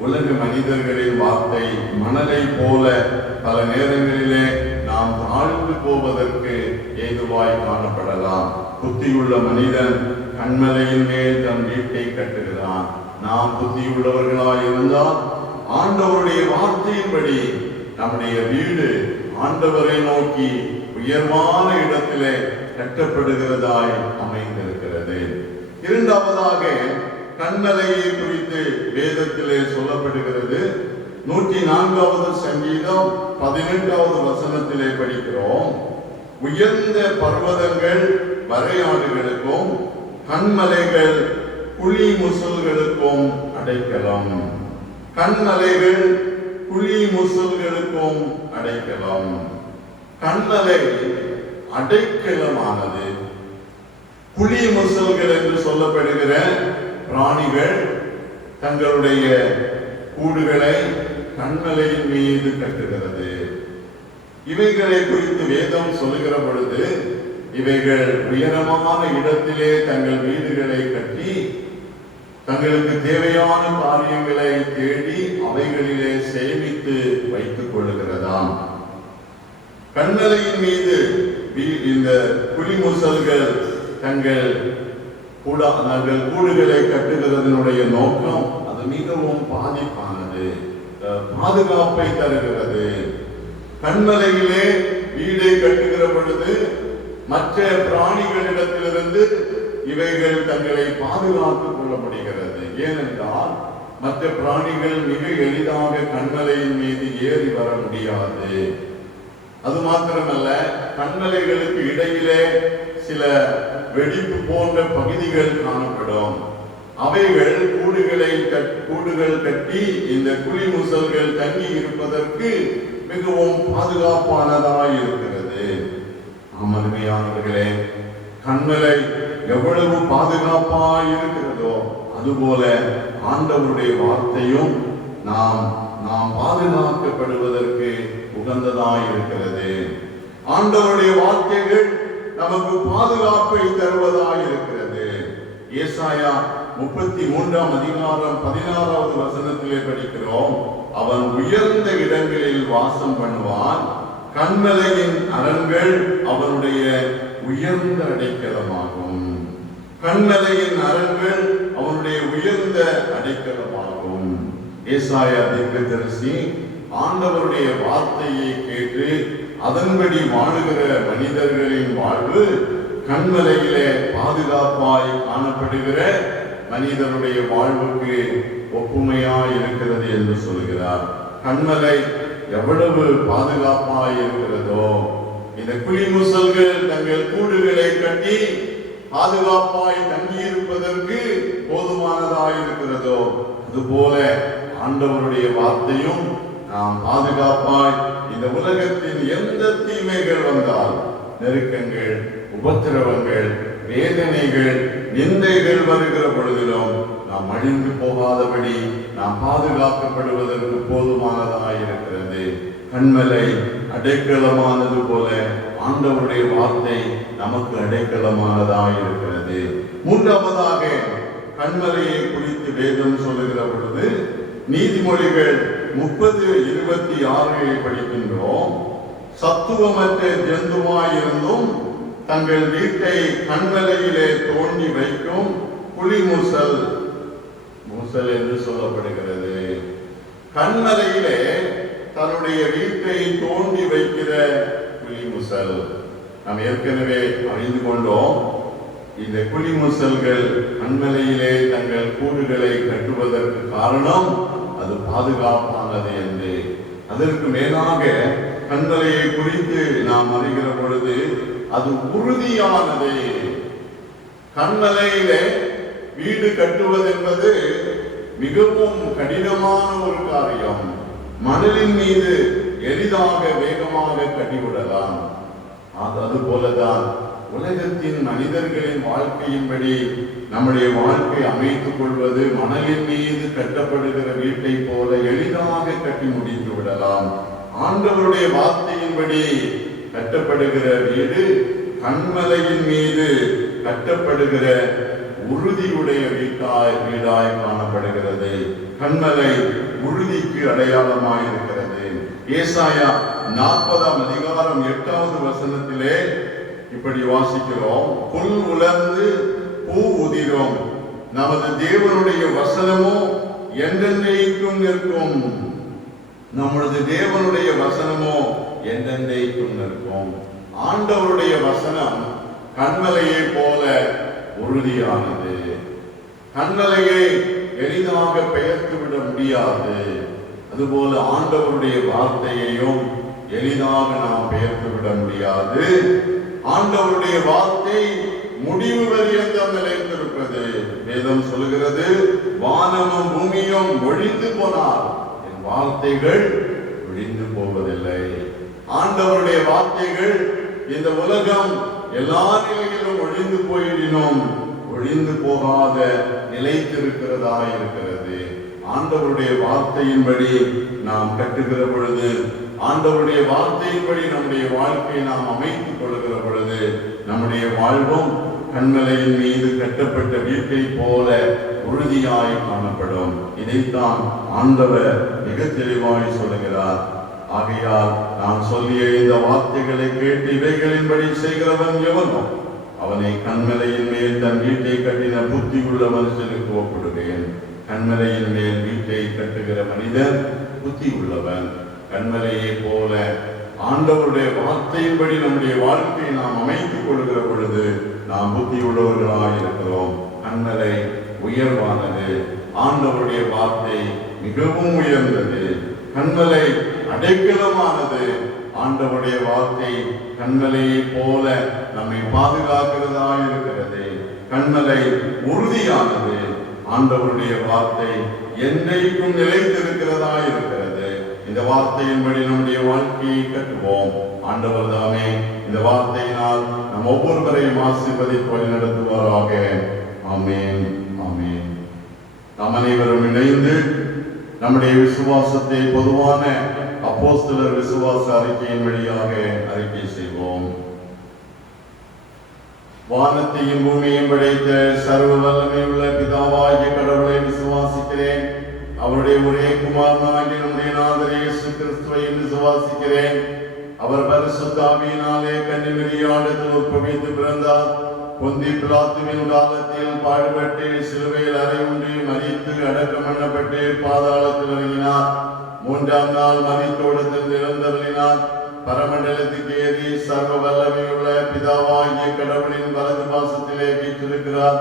உலக மனிதர்களின் வார்த்தை மணலை போல பல நேரங்களிலே நாம் தாழ்ந்து போவதற்கு ஏதுவாய் காணப்படலாம். புத்தியுள்ள மனிதன் கண்மலையின் மேல் தன் வீட்டை கட்டுகிறான். நாம் புத்தியுள்ளவர்களாய் இருந்தால் ஆண்டவருடைய வார்த்தையின்படி நம்முடைய வீடு ஆண்டவரை நோக்கி உயர்வான இடத்திலே கட்டப்படுகிறதாய் அமைந்திருக்கிறது. இரண்டாவதாக கண்மலையை குறித்து வேதத்திலே சொல்லப்படுகிறது. 104வது சங்கீதம் 18வது வசனத்திலே படிக்கிறோம். உயர்ந்த பர்வதங்கள் வரையாடுகளுக்கும் கண்மலைகள் குழி முசல்களுக்கும் அடைக்கலம். கண்மலைகள் குழி முசல்களுக்கும் அடைக்கலம். கண்மலை அடைக்கலமானது. குழி முசல்கள் என்று சொல்லப்படுகிற பிராணிகள் தங்களுடைய கூடுகளை கண்மலையின் மீது கட்டுகிறது. இவைகளை குறித்து வேதம் சொல்லுகிற பொழுது இவைகள் உயரமான இடத்திலே தங்கள் வீடுகளை கட்டி தங்களுக்கு தேவையான காரியங்களை தேடி அவைகளிலே சேமித்து வைத்துக் கொள்ளுகிறதாம். கண்மலையின் மீது இந்த புலிமுசல்கள் தங்கள் கூடுகளை கட்டுகிறதனுடைய நோக்கம் அது மிகவும் பாதிப்பானது, பாதுகாப்பை தருகிறது. கண்மலையிலே வீடை கட்டுகிற பொழுது மற்ற பிராணிகளிடத்திலிருந்து இவைகள் தங்களை பாதுகாத்துக் கொள்ள முடிகிறது. ஏனென்றால் மற்ற பிராணிகள் மிக எளிதாக கண்மலையின் மீது ஏறி வர முடியாது. அது மாத்திரமல்ல, கண்மலைகளுக்கு இடையிலே சில வெடிப்பு போன்ற பகுதிகள் காணப்படும். அவைகள் கூடுகள் கட்டி இந்த குழி முசல்கள் தங்கி இருப்பதற்கு மிகவும் பாதுகாப்பானதாய் இருக்கிறது. அருமையானவர்களே, கண்மலை எவ்வளவு பாதுகாப்பாய் இருக்கிறதோ அதுபோல ஆண்டவருடைய வார்த்தையும் நாம் பாதுகாக்கப்படுவதற்கு உகந்ததாய் இருக்கிறது. ஆண்டவருடைய வார்த்தைகள் நமக்கு பாதுகாப்பை தருவதாய் இருக்கிறது. ஏசாயா 33ஆம் அதிகாரம் 16வது வசனத்திலே படிக்கிறோம். அவன் உயர்ந்த இடங்களில் வாசம் பண்ணுவான், கண்மலையின் அரண்கள் அவனுடைய உயர்ந்த அடைக்கலமாகும். கண்மலையின் அரண்கள் அவனுடைய உயர்ந்த அடைக்கலமாகும். ஏசாயா தீர்க்கதரிசி ஆண்டவருடைய வார்த்தையை கேட்டு அதன்படி வாழுகிற மனிதர்களின் வாழ்வு கண்மலையிலே பாதுகாப்பாய் காணப்படுகிற மனிதனுடைய வாழ்வுக்கு ஒப்புமையாய் இருக்கிறது என்று சொல்கிறார். கண்மலை எவ்வளவு பாதுகாப்பாய் இருக்கிறதோ, இந்த குழிமுசல்கள் தங்கள் கூடுகளை கட்டி பாதுகாப்பாய் தங்கியிருப்பதற்கு போதுமானதாய் இருக்கிறதோ, அதுபோல ஆண்டவருடைய வார்த்தையும் நாம் பாதுகாப்பாய் இந்த உலகத்தின் எந்த தீமைகள் வந்தால், நெருக்கங்கள், உபத்திரவங்கள், வேதனைகள், நிந்தைகள் வருகிற பொழுதிலும் நாம் அழிந்து போகாதபடி நாம் பாதுகாக்கப்படுவதற்கு போதுமானதாய் இருக்கிறது. கண்மலை அடைக்கலமானது போல ஆண்டவருடைய வார்த்தை நமக்கு அடைக்கலமானதாய் இருக்கிறது. மூன்றாவதாக கண்மலையை குறித்து வேதம் சொல்லுகிற பொழுது நீதிமொழிகள் 30:26 படிக்கின்றோம். சத்துவமற்ற ஜந்துவாயிருந்தும் தங்கள் வீட்டை கண்மலையிலே தோண்டி வைக்கும் புலிமுசல் என்று சொல்லப்படுகிறது. கண்மலையிலே தன்னுடைய வீட்டை தோண்டி வைக்கிற புலிமுசல் நாம் ஏற்கனவே அறிந்து கொண்டோம். இந்த புலிமுசல்கள் கண்மலையிலே தங்கள் கூடுகளை கட்டுவதற்கு காரணம் அது பாதுகாப்பானது என்று. அதற்கு மேலாக கண்மலையை குறித்து நாம் அறிகிற பொழுது அது உறுதியானது. கண்மலையிலே வீடு கட்டுவது என்பது மிகவும் கடினமான ஒரு காரியம். மணலின் மீது எளிதாக வேகமாக கட்டிவிடலாம். அதுபோலதான் உலகத்தின் மனிதர்களின் வாழ்க்கையின்படி நம்முடைய வாழ்க்கை அமைத்துக் கொள்வது மணலின் மீது கட்டப்படுகிற வீட்டை போல எளிதாக கட்டி முடித்து விடலாம். ஆண்டவருடைய வார்த்தையின்படி கட்டப்படுகிற வீடு கண்மலையின் மீது கட்டப்படுகிற உறுதியுடைய வீடாய் காணப்படுகிறது. கண்மலை உறுதிக்கு அடையாளமாய் இருக்கிறது. ஏசாயா 40ஆம் அதிகாரம் 8வது வசனத்திலே இப்படி வாசிக்கிறோம். புல் உலர்ந்து பூ உதிரும், நமது தேவனுடைய வசனமோ என்றென்றைக்கும் நிற்கும். நமது தேவனுடைய வசனமோ என்றென்றைக்கும் நிற்கும். ஆண்டவருடைய வசனம் கண்மலையை போல உறுதியானது. கண்மலையை எளிதாக பெயர்த்து விட முடியாது. அதுபோல ஆண்டவருடைய வார்த்தையையும் எளிதாக நாம் பெயர்த்து விட முடியாது. ஆண்டவருடைய வார்த்தை முடிவு வரையந்தம் நிலைத்திருப்பது. வேதம் சொல்கிறது, வானமும் பூமியும் ஒழிந்து போனால் என் வார்த்தைகள் ஒழிந்து போவதில்லை. ஆண்டவருடைய வார்த்தைகள் இந்த உலகம் எல்லா நிலையிலும் ஒழிந்து போயிடினும் ஒழிந்து போகாத நிலைத்திருக்கிறதா இருக்கிறது. ஆண்டவருடைய வார்த்தையின்படி நாம் கட்டுகிற பொழுது, ஆண்டவருடைய வார்த்தையின்படி நம்முடைய வாழ்க்கையை நாம் அமைத்துக் கொள்கிற பொழுது, நம்முடைய வாழ்வும் கண்மலையின் மீது கட்டப்பட்ட வீட்டை போல உறுதியாய் காணப்படும். இதைத்தான் ஆண்டவர் மிக தெளிவாய் சொல்லுகிறார். ஆகையால் நான் சொல்லிய இந்த வார்த்தைகளை கேட்டு இவைகளின்படி செய்கிறவன் எவனோ அவனை கண்மலையின் மேல் தன் வீட்டை கட்டின புத்தி உள்ள மனுஷனுக்கு ஒப்பிடுவேன். கண்மலையின் மேல் வீட்டை கட்டுகிற மனிதன் புத்தி உள்ளவன். கண்மலையை போல ஆண்டவருடைய வார்த்தையின்படி நம்முடைய வாழ்க்கையை நாம் அமைத்துக் கொள்கிற பொழுது நாம் புத்தி உள்ளவர்களாக இருக்கிறோம். கண்மலை உயர்வானது, ஆண்டவருடைய வார்த்தை மிகவும் உயர்ந்தது. கண்மலை அடைக்கலமானது. ஆண்டவருடைய வார்த்தை கண்மலையை போல நம்மை பாதுகாக்கிறதா இருக்கிறது. கண்மலை உறுதியானது. ஆண்டவருடைய வார்த்தை என்றைக்கும் நிலைத்திருக்கிறதா இருக்கிறது. இந்த வார்த்தையின்படி நம்முடைய வாழ்க்கையை கட்டுவோம். ஆண்டவர் தாமே இந்த வார்த்தையினால் நம் ஒவ்வொருவரையும் ஆசீர்வதித்து வழி நடத்துவாராக. ஆமென், ஆமென். நாம் அனைவரும் இணைந்து நம்முடைய விசுவாசத்தை பொதுவான அப்போஸ்தலர் விசுவாச அறிக்கையின் வழியாக அறிக்கை செய்வோம். வானத்தையும் பூமியையும் படைத்த சர்வ வல்லமை உள்ள பிதாவாகிய கடவுளை விசுவாசிக்கிறேன். அவருடைய ஒரே குமாரனாகிய நம்முடைய நாதர் இயேசு கிறிஸ்துவையும் விசுவாசிக்கிறேன். அவர் பரிசுத்த ஆவியினாலே கன்னிமரியாளிடத்தில் உற்பவித்து பிறந்தார். பொந்தி பிலாத்துவின் காலத்தில் பாடுபட்டு சிலுவையில் அறையுண்டு மரித்து அடக்கம் பண்ணப்பட்டு பாதாளத்தில் இறங்கினார். மூன்றாம் நாள் மரித்தோடத்தில் இறந்தருளினார். பரமண்டலத்துக்கு ஏறி சர்வ வல்லமையுள்ள பிதாவாகிய கடவுளின் வலது பாசத்திலே வீற்றிருக்கிறார்.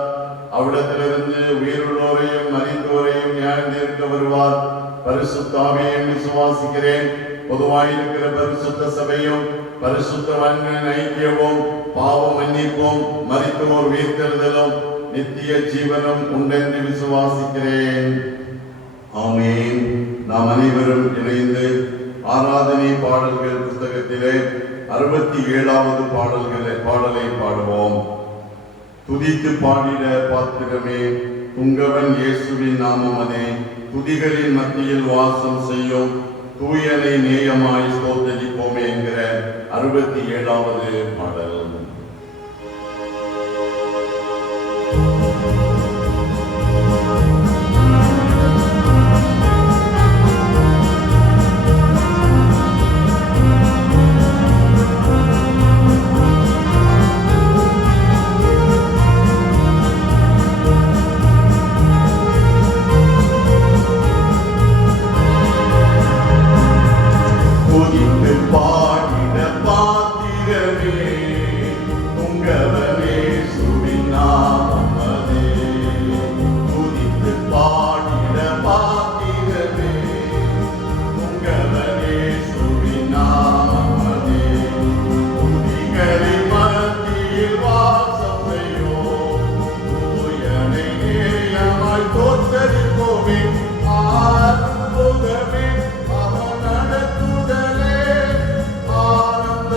அவ்விடத்திலிருந்து உயிருள்ளோரையும் மரித்தோரையும் நியாயம் தீர்க்க வருவார். பரிசுத்த ஆவியையும் விசுவாசிக்கிறேன். பொதுவாயிருக்கிற பரிசுத்த சபையும் பரிசுத்தவான்களின் ஐக்கியமும் பாவ மன்னிப்பும் மரித்தோர் உயிர்த்தெழுதலும் நித்திய ஜீவனும் உண்டென்று விசுவாசிக்கிறேன். ஆமென். நாம் அனைவரும் இணைந்து ஆராதனை பாடல்கள் புத்தகத்திலே 67வது பாடலை பாடுவோம். துதித்து பாடிட பாத்திரமே துங்கவன் இயேசுவின் நாமமதே, துதிகளின் மத்தியில் வாசம் செய்யும் தூயனை நேயமாய் ஸ்தோத்திரிப்போமே என்கிற 67வது பாடல். அவன் நடத்துதலே ஆனந்த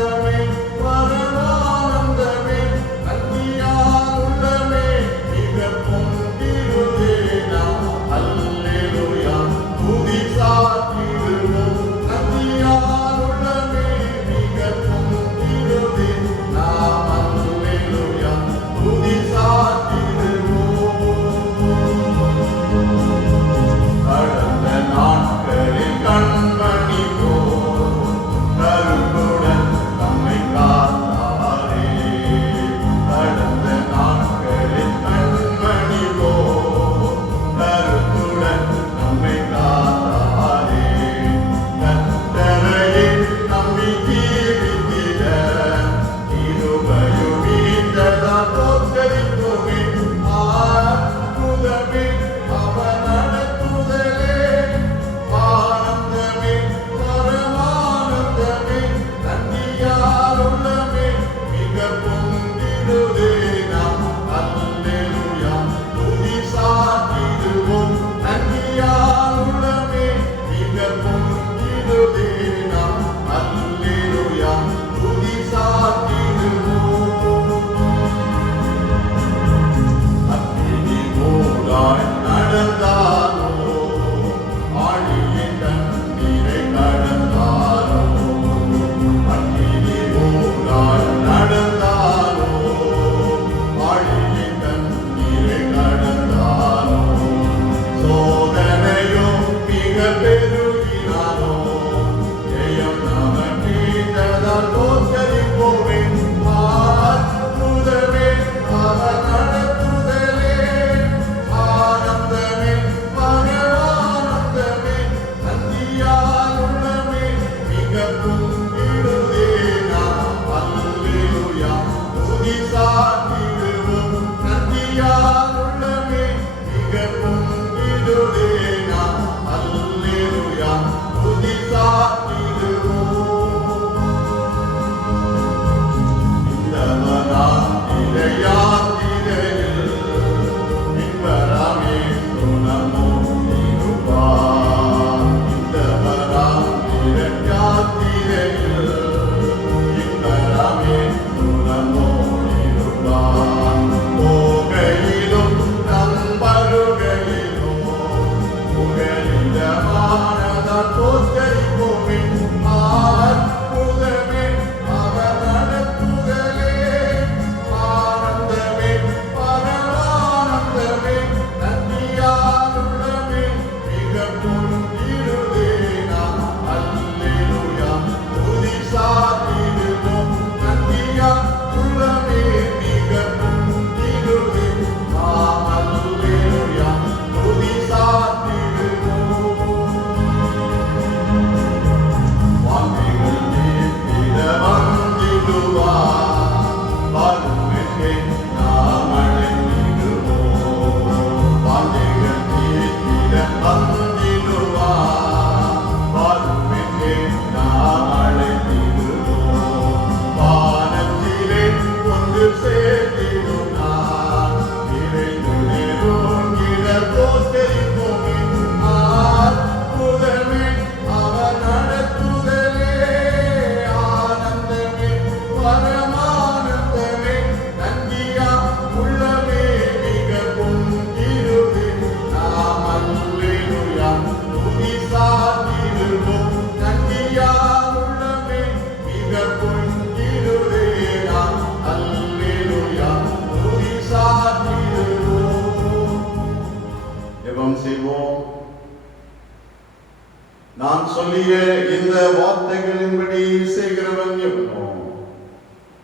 நான் சொல்லிய இந்த வார்த்தைகளின்படி செய்கிறவன் எவனோ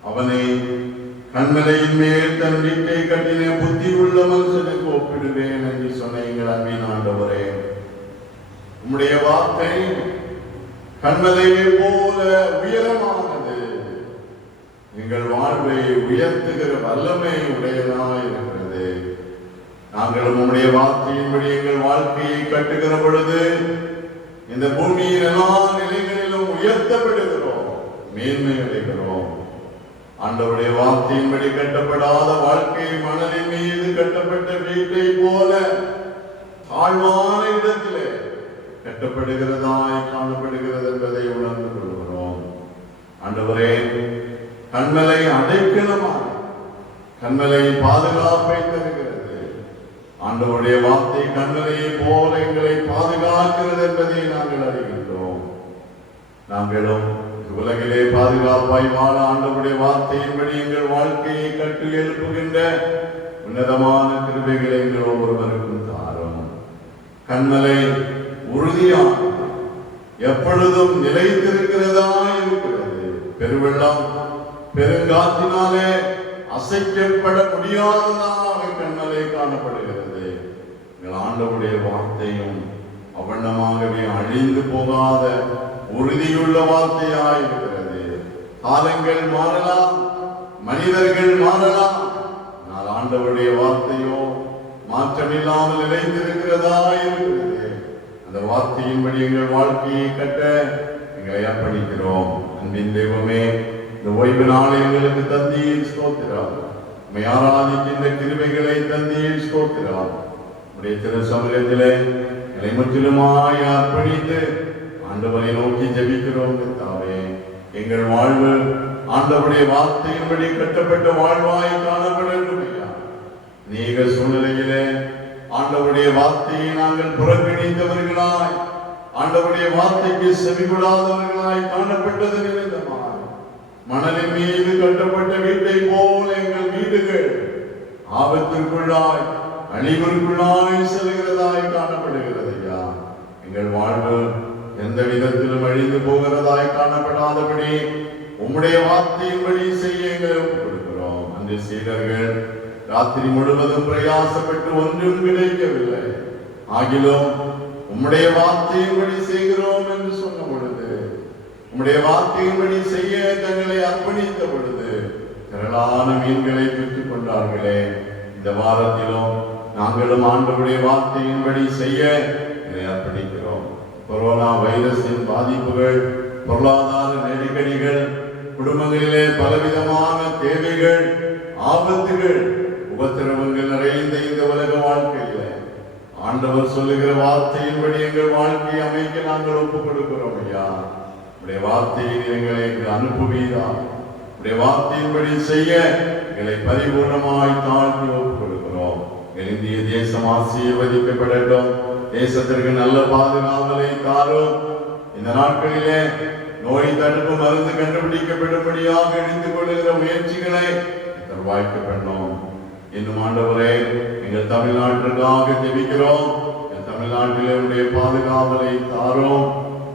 அவனை கண்மலையின் மேல் தன் வீட்டை கட்டின புத்தி உள்ள மனுஷனுக்கு ஒப்பிடுவேன் என்று சொன்ன எங்கள் அன்பின் ஆண்டவரே, உம்முடைய வார்த்தை கண்மலையை போல உயரமானது, எங்கள் வாழ்வை உயர்த்துகிற வல்லமை உடையதாய் இருக்கிறது. நாங்கள் உம்முடைய வார்த்தையின்படி எங்கள் வாழ்க்கையை கட்டுகிற பொழுது இந்த பூமியின் எல்லா நிலைகளிலும் உயர்த்தப்படுகிறோம், மேன்மை அடைகிறோம். ஆண்டவருடைய வார்த்தையின்படி கட்டப்படாத வாழ்க்கை மணலின் மீது கட்டப்பட்ட வீட்டை போல தாழ்வான இடத்திலே கட்டப்படுகிறதாய் காணப்படுகிறது என்பதை உணர்ந்து கொள்கிறோம். ஆண்டவரே, கண்மலை அடைக்கலமாக கண்மலை பாதுகாப்பை தருகிறது. ஆண்டவருடைய வார்த்தை கண்மலையை போல எங்களை பாதுகாக்கிறது என்பதை நாங்கள் அறிகின்றோம். நாங்களும் உலகிலே பாதுகாப்பாய் வாழ ஆண்டவருடைய வார்த்தையின்படி எங்கள் வாழ்க்கையை கட்டி எழுப்புகின்ற உன்னதமான கிருபைகளை எங்கள் ஒவ்வொருவருக்கும் தாரும். கண்மலை உறுதியான எப்பொழுதும் நிலைத்திருக்கிறதா இருக்கிறது. பெருவெள்ளம் பெருங்காற்றினாலே அசைக்கப்பட முடியாததாக கண்மலை காணப்படுகிறது. எங்கள் ஆண்டவருடைய வார்த்தையும் அவண்ணமாகவே அழிந்து போகாத உறுதியுள்ள வார்த்தையாய் இருக்கிறது. காலங்கள் மாறலாம், மனிதர்கள் மாறலாம், ஆனால் ஆண்டவருடைய வார்த்தையோ மாற்றமில்லாமல் நிலைத்திருக்கிறதா இருக்கிறது. அந்த வார்த்தையின்படி எங்கள் வாழ்க்கையை கட்ட எங்களை அர்ப்பணிக்கிறோம். அன்பின் தெய்வமே, இந்த ஓய்வு நாளை எங்களுக்கு தந்தீர் ஸ்தோத்திரம். உம்மை ஆராதிக்கின்ற கிருபைகளை தந்தீர் ஸ்தோத்திரம். உடைய திரு சமூகத்திலே எங்களை முற்றிலுமாய் அர்ப்பணித்து ஆண்டவரை நோக்கி ஜெபிக்கிறோம். கர்த்தாவே, எங்கள் வாழ்வு ஆண்டவருடைய வார்த்தையின்படி கட்டப்பட்ட வாழ்வாய் காணப்படட்டும் ஐயா. நீங்க சூழ்நிலையிலே ஆண்டவருடைய வார்த்தையை நாங்கள் புறக்கணித்தவர்களாய், ஆண்டவருடைய வார்த்தைக்கு செவிகொடாதவர்களாய் காணப்பட்டது நிமித்தமாய் மணலின் மீது கட்டப்பட்ட வீட்டை போல எங்கள் வீடுகள் ஆபத்திற்குள்ளாய் அழிவிற்குள்ளாய் செல்கிறதாய் காணப்படுகிறது ஐயா. எங்கள் வாழ்வு எந்த விதத்திலும் அழிந்து போகிறதாய் காணப்படாதபடி உம்முடைய வார்த்தையின்படி செய்ய எங்களை ஒப்புக் கொடுக்கிறோம். அந்த சீடர்கள் ராத்திரி முழுவதும் பிரயாசப்பட்டு ஒன்றும் கிடைக்கவில்லை, ஆகிலும் உம்முடைய வார்த்தையின்படி செய்கிறோம் என்று சொன்ன பொழுது, உம்முடைய வார்த்தையின்படி செய்ய தங்களை அர்ப்பணித்த பொழுது திரளான மீன்களை பெற்றுக் கொண்டார்களே. இந்த வாரத்திலும் நாங்களும் ஆண்டவருடைய வார்த்தையின்படி செய்ய அர்ப்பணிக்கிறோம். கொரோனா வைரஸின் பாதிப்புகள், பொருளாதார நெருக்கடிகள், குடும்பங்களிலே பலவிதமான தேவைகள், ஆபத்துகள், உபத்திரவங்கள் நிறைந்த இந்த உலக வாழ்க்கையில ஆண்டவர் சொல்லுகிற வார்த்தையின்படி எங்கள் வாழ்க்கையை அமைக்க நாங்கள் ஒப்புக் கொடுக்கிறோம் ஐயா. உடைய வார்த்தையை எங்களை அனுப்புவீரா. உடைய வார்த்தையின்படி செய்ய எங்களை பரிபூர்ணமாய் தாழ்த்தி ஒப்புக் கொடுக்கிறோம். இந்திய தேசம் ஆசீர்வதிக்கப்படட்டும். தேசத்திற்கு நல்ல பாதுகாவலை தாரும். இந்த நாட்களிலே நோய் தடுப்பு மருந்து கண்டுபிடிக்கப்படும்படியாக எடுத்துக் கொள்ளுகிற முயற்சிகளை வாய்ப்பு பண்ணோம். இன்னும் ஆண்டவரே, எங்கள் தமிழ்நாட்டிற்காக ஜெபிக்கிறோம். தமிழ்நாட்டிலே உடைய பாதுகாவலை தாரும்.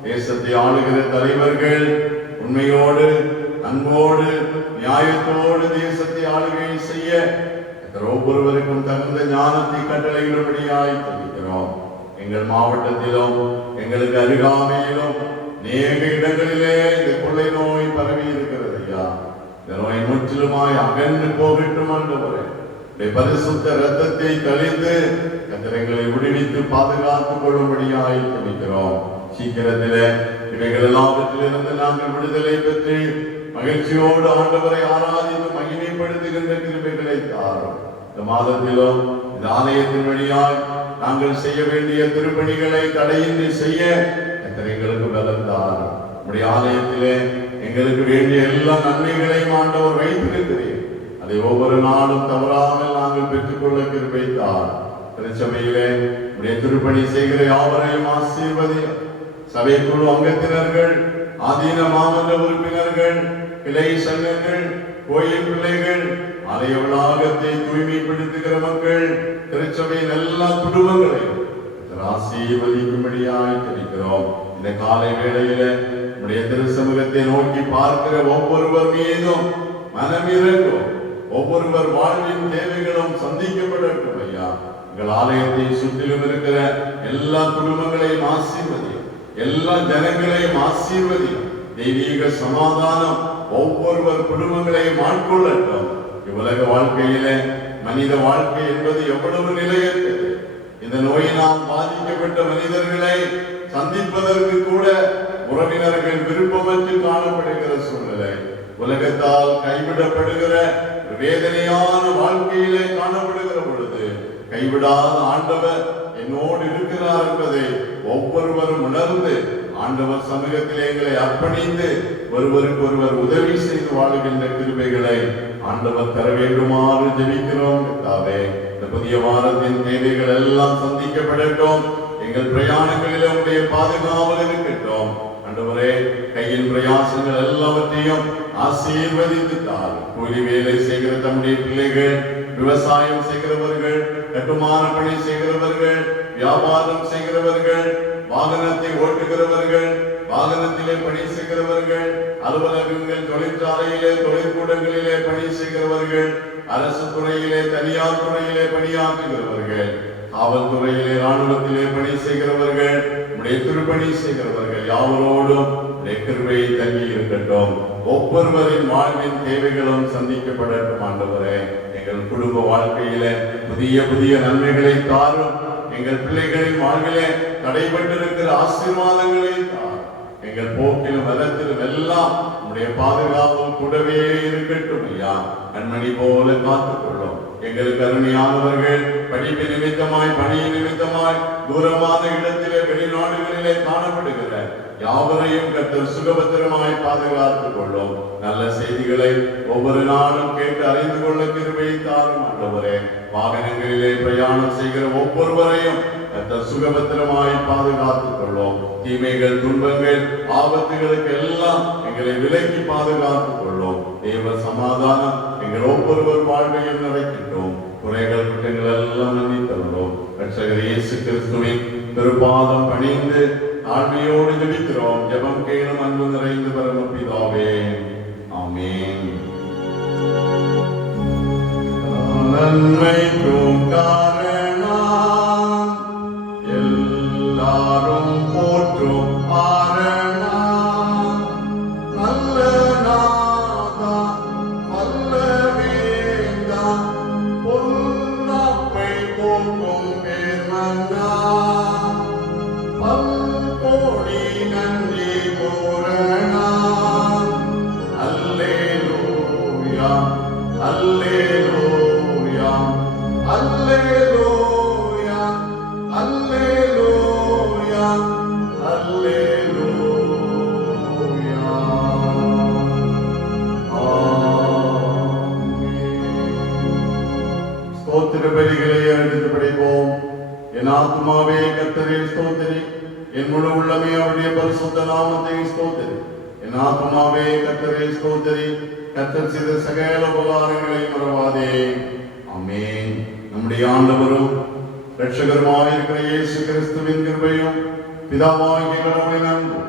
தேசத்தை ஆளுகிற தலைவர்கள் உண்மையோடு, அன்போடு, நியாயத்தோடு தேசத்தை ஆளுகை செய்ய ஒவ்வொருவருக்கும் தகுந்த ஞானத்தை கட்டளையிடும்படியாய் ஜெபிக்கிறோம். எங்கள் மாவட்டத்திலும் எங்களுக்கு அருகாமையிலும் அநேக இடங்களிலே இந்த கொள்ளை நோய் பரவி இருக்கிறது ஐயா. இந்த நோய் முற்றிலுமாய் அகன்று போகட்டும் ஆண்டவரே. பரிசுத்த இரத்தத்தை தெளிந்து எங்களை விடுவித்து பாதுகாத்துக் கொள்ளும்படியாய் ஜெபிக்கிறோம். சீக்கிரத்திலே இவைகள் எல்லாவற்றிலிருந்து நாங்கள் விடுதலை பெற்று மகிழ்ச்சியோடு ஆண்டவரை ஆராதித்து மகிமைப்படுத்துகின்ற கிருபைகளை தாரும். இந்த மாதத்திலும் இந்த ஆலயத்தின் வழியாய் நாங்கள் செய்ய வேண்டிய திருப்பணிகளை தடையின்றி செய்ய எங்களுக்கு பலம் தாரும். நம்முடைய ஆலயத்திலே எங்களுக்கு வேண்டிய எல்லா நன்மைகளையும் ஆண்டவர் வைத்திருக்கிறேன். அதை ஒவ்வொரு நாளும் தவறாமல் நாங்கள் பெற்றுக்கொள்ள கிருபை தாரும். திருச்சபையிலே நம்முடைய திருப்பணி செய்கிற யாவரையும் ஆசீர்வதியும். சபைக்குழு அங்கத்தினர்கள், ஆதீன மாமன்ற உறுப்பினர்கள், கிளை சங்கங்கள், கோயில் பிள்ளைகள், ஆலய வளாகத்தை தூய்மைப்படுத்துகிற மக்கள், திருச்சபையின் எல்லா குடும்பங்களையும் ஆசீர்வதிக்கும்படியாய் ஜெபிக்கிறோம். இந்த காலை வேளையில நம்முடைய திருச்சமூகத்தை நோக்கி பார்க்கிற ஒவ்வொருவர் மீதும் மனமிரங்கும். ஒவ்வொருவர் வாழ்வின் தேவைகளும் சந்திக்கப்படட்டும் ஐயா. எங்கள் ஆலயத்தை சுற்றிலும் இருக்கிற எல்லா குடும்பங்களையும் ஆசீர்வதியும், எல்லா ஜனங்களையும் ஆசீர்வதியும். தெய்வீக சமாதானம் ஒவ்வொருவர் குடும்பங்களையும் ஆட்கொள்ளட்டும். இவ்வுலக வாழ்க்கையில மனித வாழ்க்கை என்பது எவ்வளவு நிலையற்றது. இந்த நோயினால் பாதிக்கப்பட்ட மனிதர்களை சந்திப்பதற்கு கூட உறவினர்கள் விருப்பமற்று காணப்படுகிற சூழ்நிலை, உலகத்தால் கைவிடப்படுகிற வேதனையான வாழ்க்கையிலே காணப்படுகிற பொழுது கைவிடாத ஆண்டவர் என்னோடு இருக்கிறார் என்பதை ஒவ்வொருவரும் உணர்ந்து ஆண்டவர் சமூகத்திலே எங்களை அர்ப்பணித்து ஒருவருக்கு ஒருவர் உதவி செய்து வாழுகின்ற கிருபைகளை ஆண்டவர் தர வேண்டுமாறு ஜெபிக்கிறோம். இந்த புதிய வாரத்தின் தேவைகள் எல்லாம் சந்திக்கப்படட்டும். எங்கள் பிரயாணங்களில் உடைய பாதுகாவல் இருக்கட்டும். ஆண்டவரே, கையின் பிரயாசங்கள் எல்லாவற்றையும் ஆசீர்வதித்து தாரும். கூலி வேலை செய்கிற தம்முடைய பிள்ளைகள், விவசாயம் செய்கிறவர்கள், கட்டுமான பணி செய்கிறவர்கள், வியாபாரம் செய்கிறவர்கள், வாகனத்தை ஓட்டுகிறவர்கள், வாகனத்திலே பணி செய்கிறவர்கள், அலுவலகங்கள், தொழிற்சாலையிலே, தொழிற்கூடங்களிலே பணி செய்கிறவர்கள், அரசு துறையிலே, தனியார் துறையிலே பணியாற்றுகிறவர்கள், காவல்துறையிலே, ராணுவத்திலே பணி செய்கிறவர்கள், உடைய திருப்பணி செய்கிறவர்கள் யாவரோடும் கிருபை தங்கி இருக்கட்டும். ஒவ்வொருவரின் வாழ்வின் தேவைகளும் சந்திக்கப்படட்டும். ஆண்டவரே, எங்கள் குடும்ப வாழ்க்கையில புதிய புதிய நன்மைகளை தாரும். எங்கள் பிள்ளைகளின் வாழ்விலே தடைபட்டிருக்கிற ஆசீர்வாதங்களை தாரும். எங்கள் போக்கிலும் வரத்திலும் எல்லாம் உடைய பாதுகாப்பு கூடவே இருக்கட்டும் ஐயா. கண்மணி போல காத்துக்கொள்ளும். எங்களுக்கு அருமையானவர்கள் படிப்பு நிமித்தமாய், பணி நிமித்தமாய் தூரமான இடத்திலே, வெளிநாடுகளிலே காணப்படுகிற யாவரையும் கர்த்தர் சுகபத்திரமாய் பாதுகாத்துக் கொள்ளும். நல்ல செய்திகளை ஒவ்வொரு நாளும் கேட்டு அறிந்து கொள்ள கிருபை தாரும் ஆண்டவரே. வாகனங்களிலே பிரயாணம் செய்கிற ஒவ்வொருவரையும் கர்த்தர் சுகபத்திரமாய் பாதுகாத்துக் கொள்ளும். தீமைகள், துன்பங்கள், ஆபத்துகளுக்கு எல்லாம் எங்களை விலக்கி பாதுகாத்துக் கொள்ளும். தேவ சமாதானம் எங்கள் ஒவ்வொருவர் வாழ்வையும் நிறைக்கின்றோம். குறைகள், குற்றங்கள் எல்லாம் மன்னித்தருளோம். ரட்சகர் இயேசு கிறிஸ்துவின் திருப்பாதம் பணிந்து தாழ்மையோடு ஜெபிக்கிறோம். ஜெபம் கேளும் அன்பு நிறைந்த பரமபிதாவே, ஆமென். நன்மைக்கும் காரணம் எல்லாரும் போற்றும் ஆரணம் நல்ல நாதா நல்ல வேந்தா பொன்னப்பை போக்கும் பேர்மன்னா பல்கோடி நன்றி பூரணா அல்லேலூயா அல்லேலூயா அல்லேலூயா அல்லேலூயா அல்லேலூயா. ஸ்தோத்திர பலிகளை எடுத்து படைப்போம். என் ஆத்துமாவே கர்த்தரை ஸ்தோத்திரி, என் முழு உள்ளமே அவருடைய பரிசுத்த நாமத்தை ஸ்தோத்திரி. என் ஆத்துமாவே கர்த்தரை ஸ்தோத்திரி, கர்த்தர் செய்த சகல உபகாரங்களை மறவாதே. ஆமென். நம்முடைய ஆண்டவரும் இரட்சகருமாயிருக்கிற இயேசு கிறிஸ்துவின் கிருபையும் பிதாவாகிய கடவுளின் அன்பும்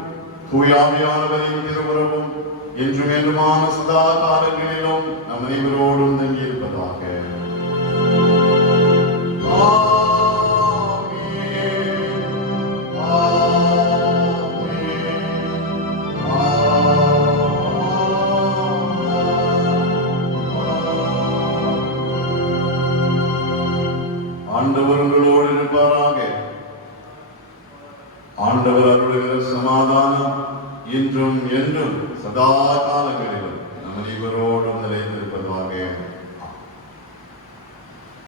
தூயாவியானவரின் திருவுறவும் என்றும் என்றுமான சதா காலங்களிலும் நம் அனைவரோடும் தங்கியிருப்பதாக.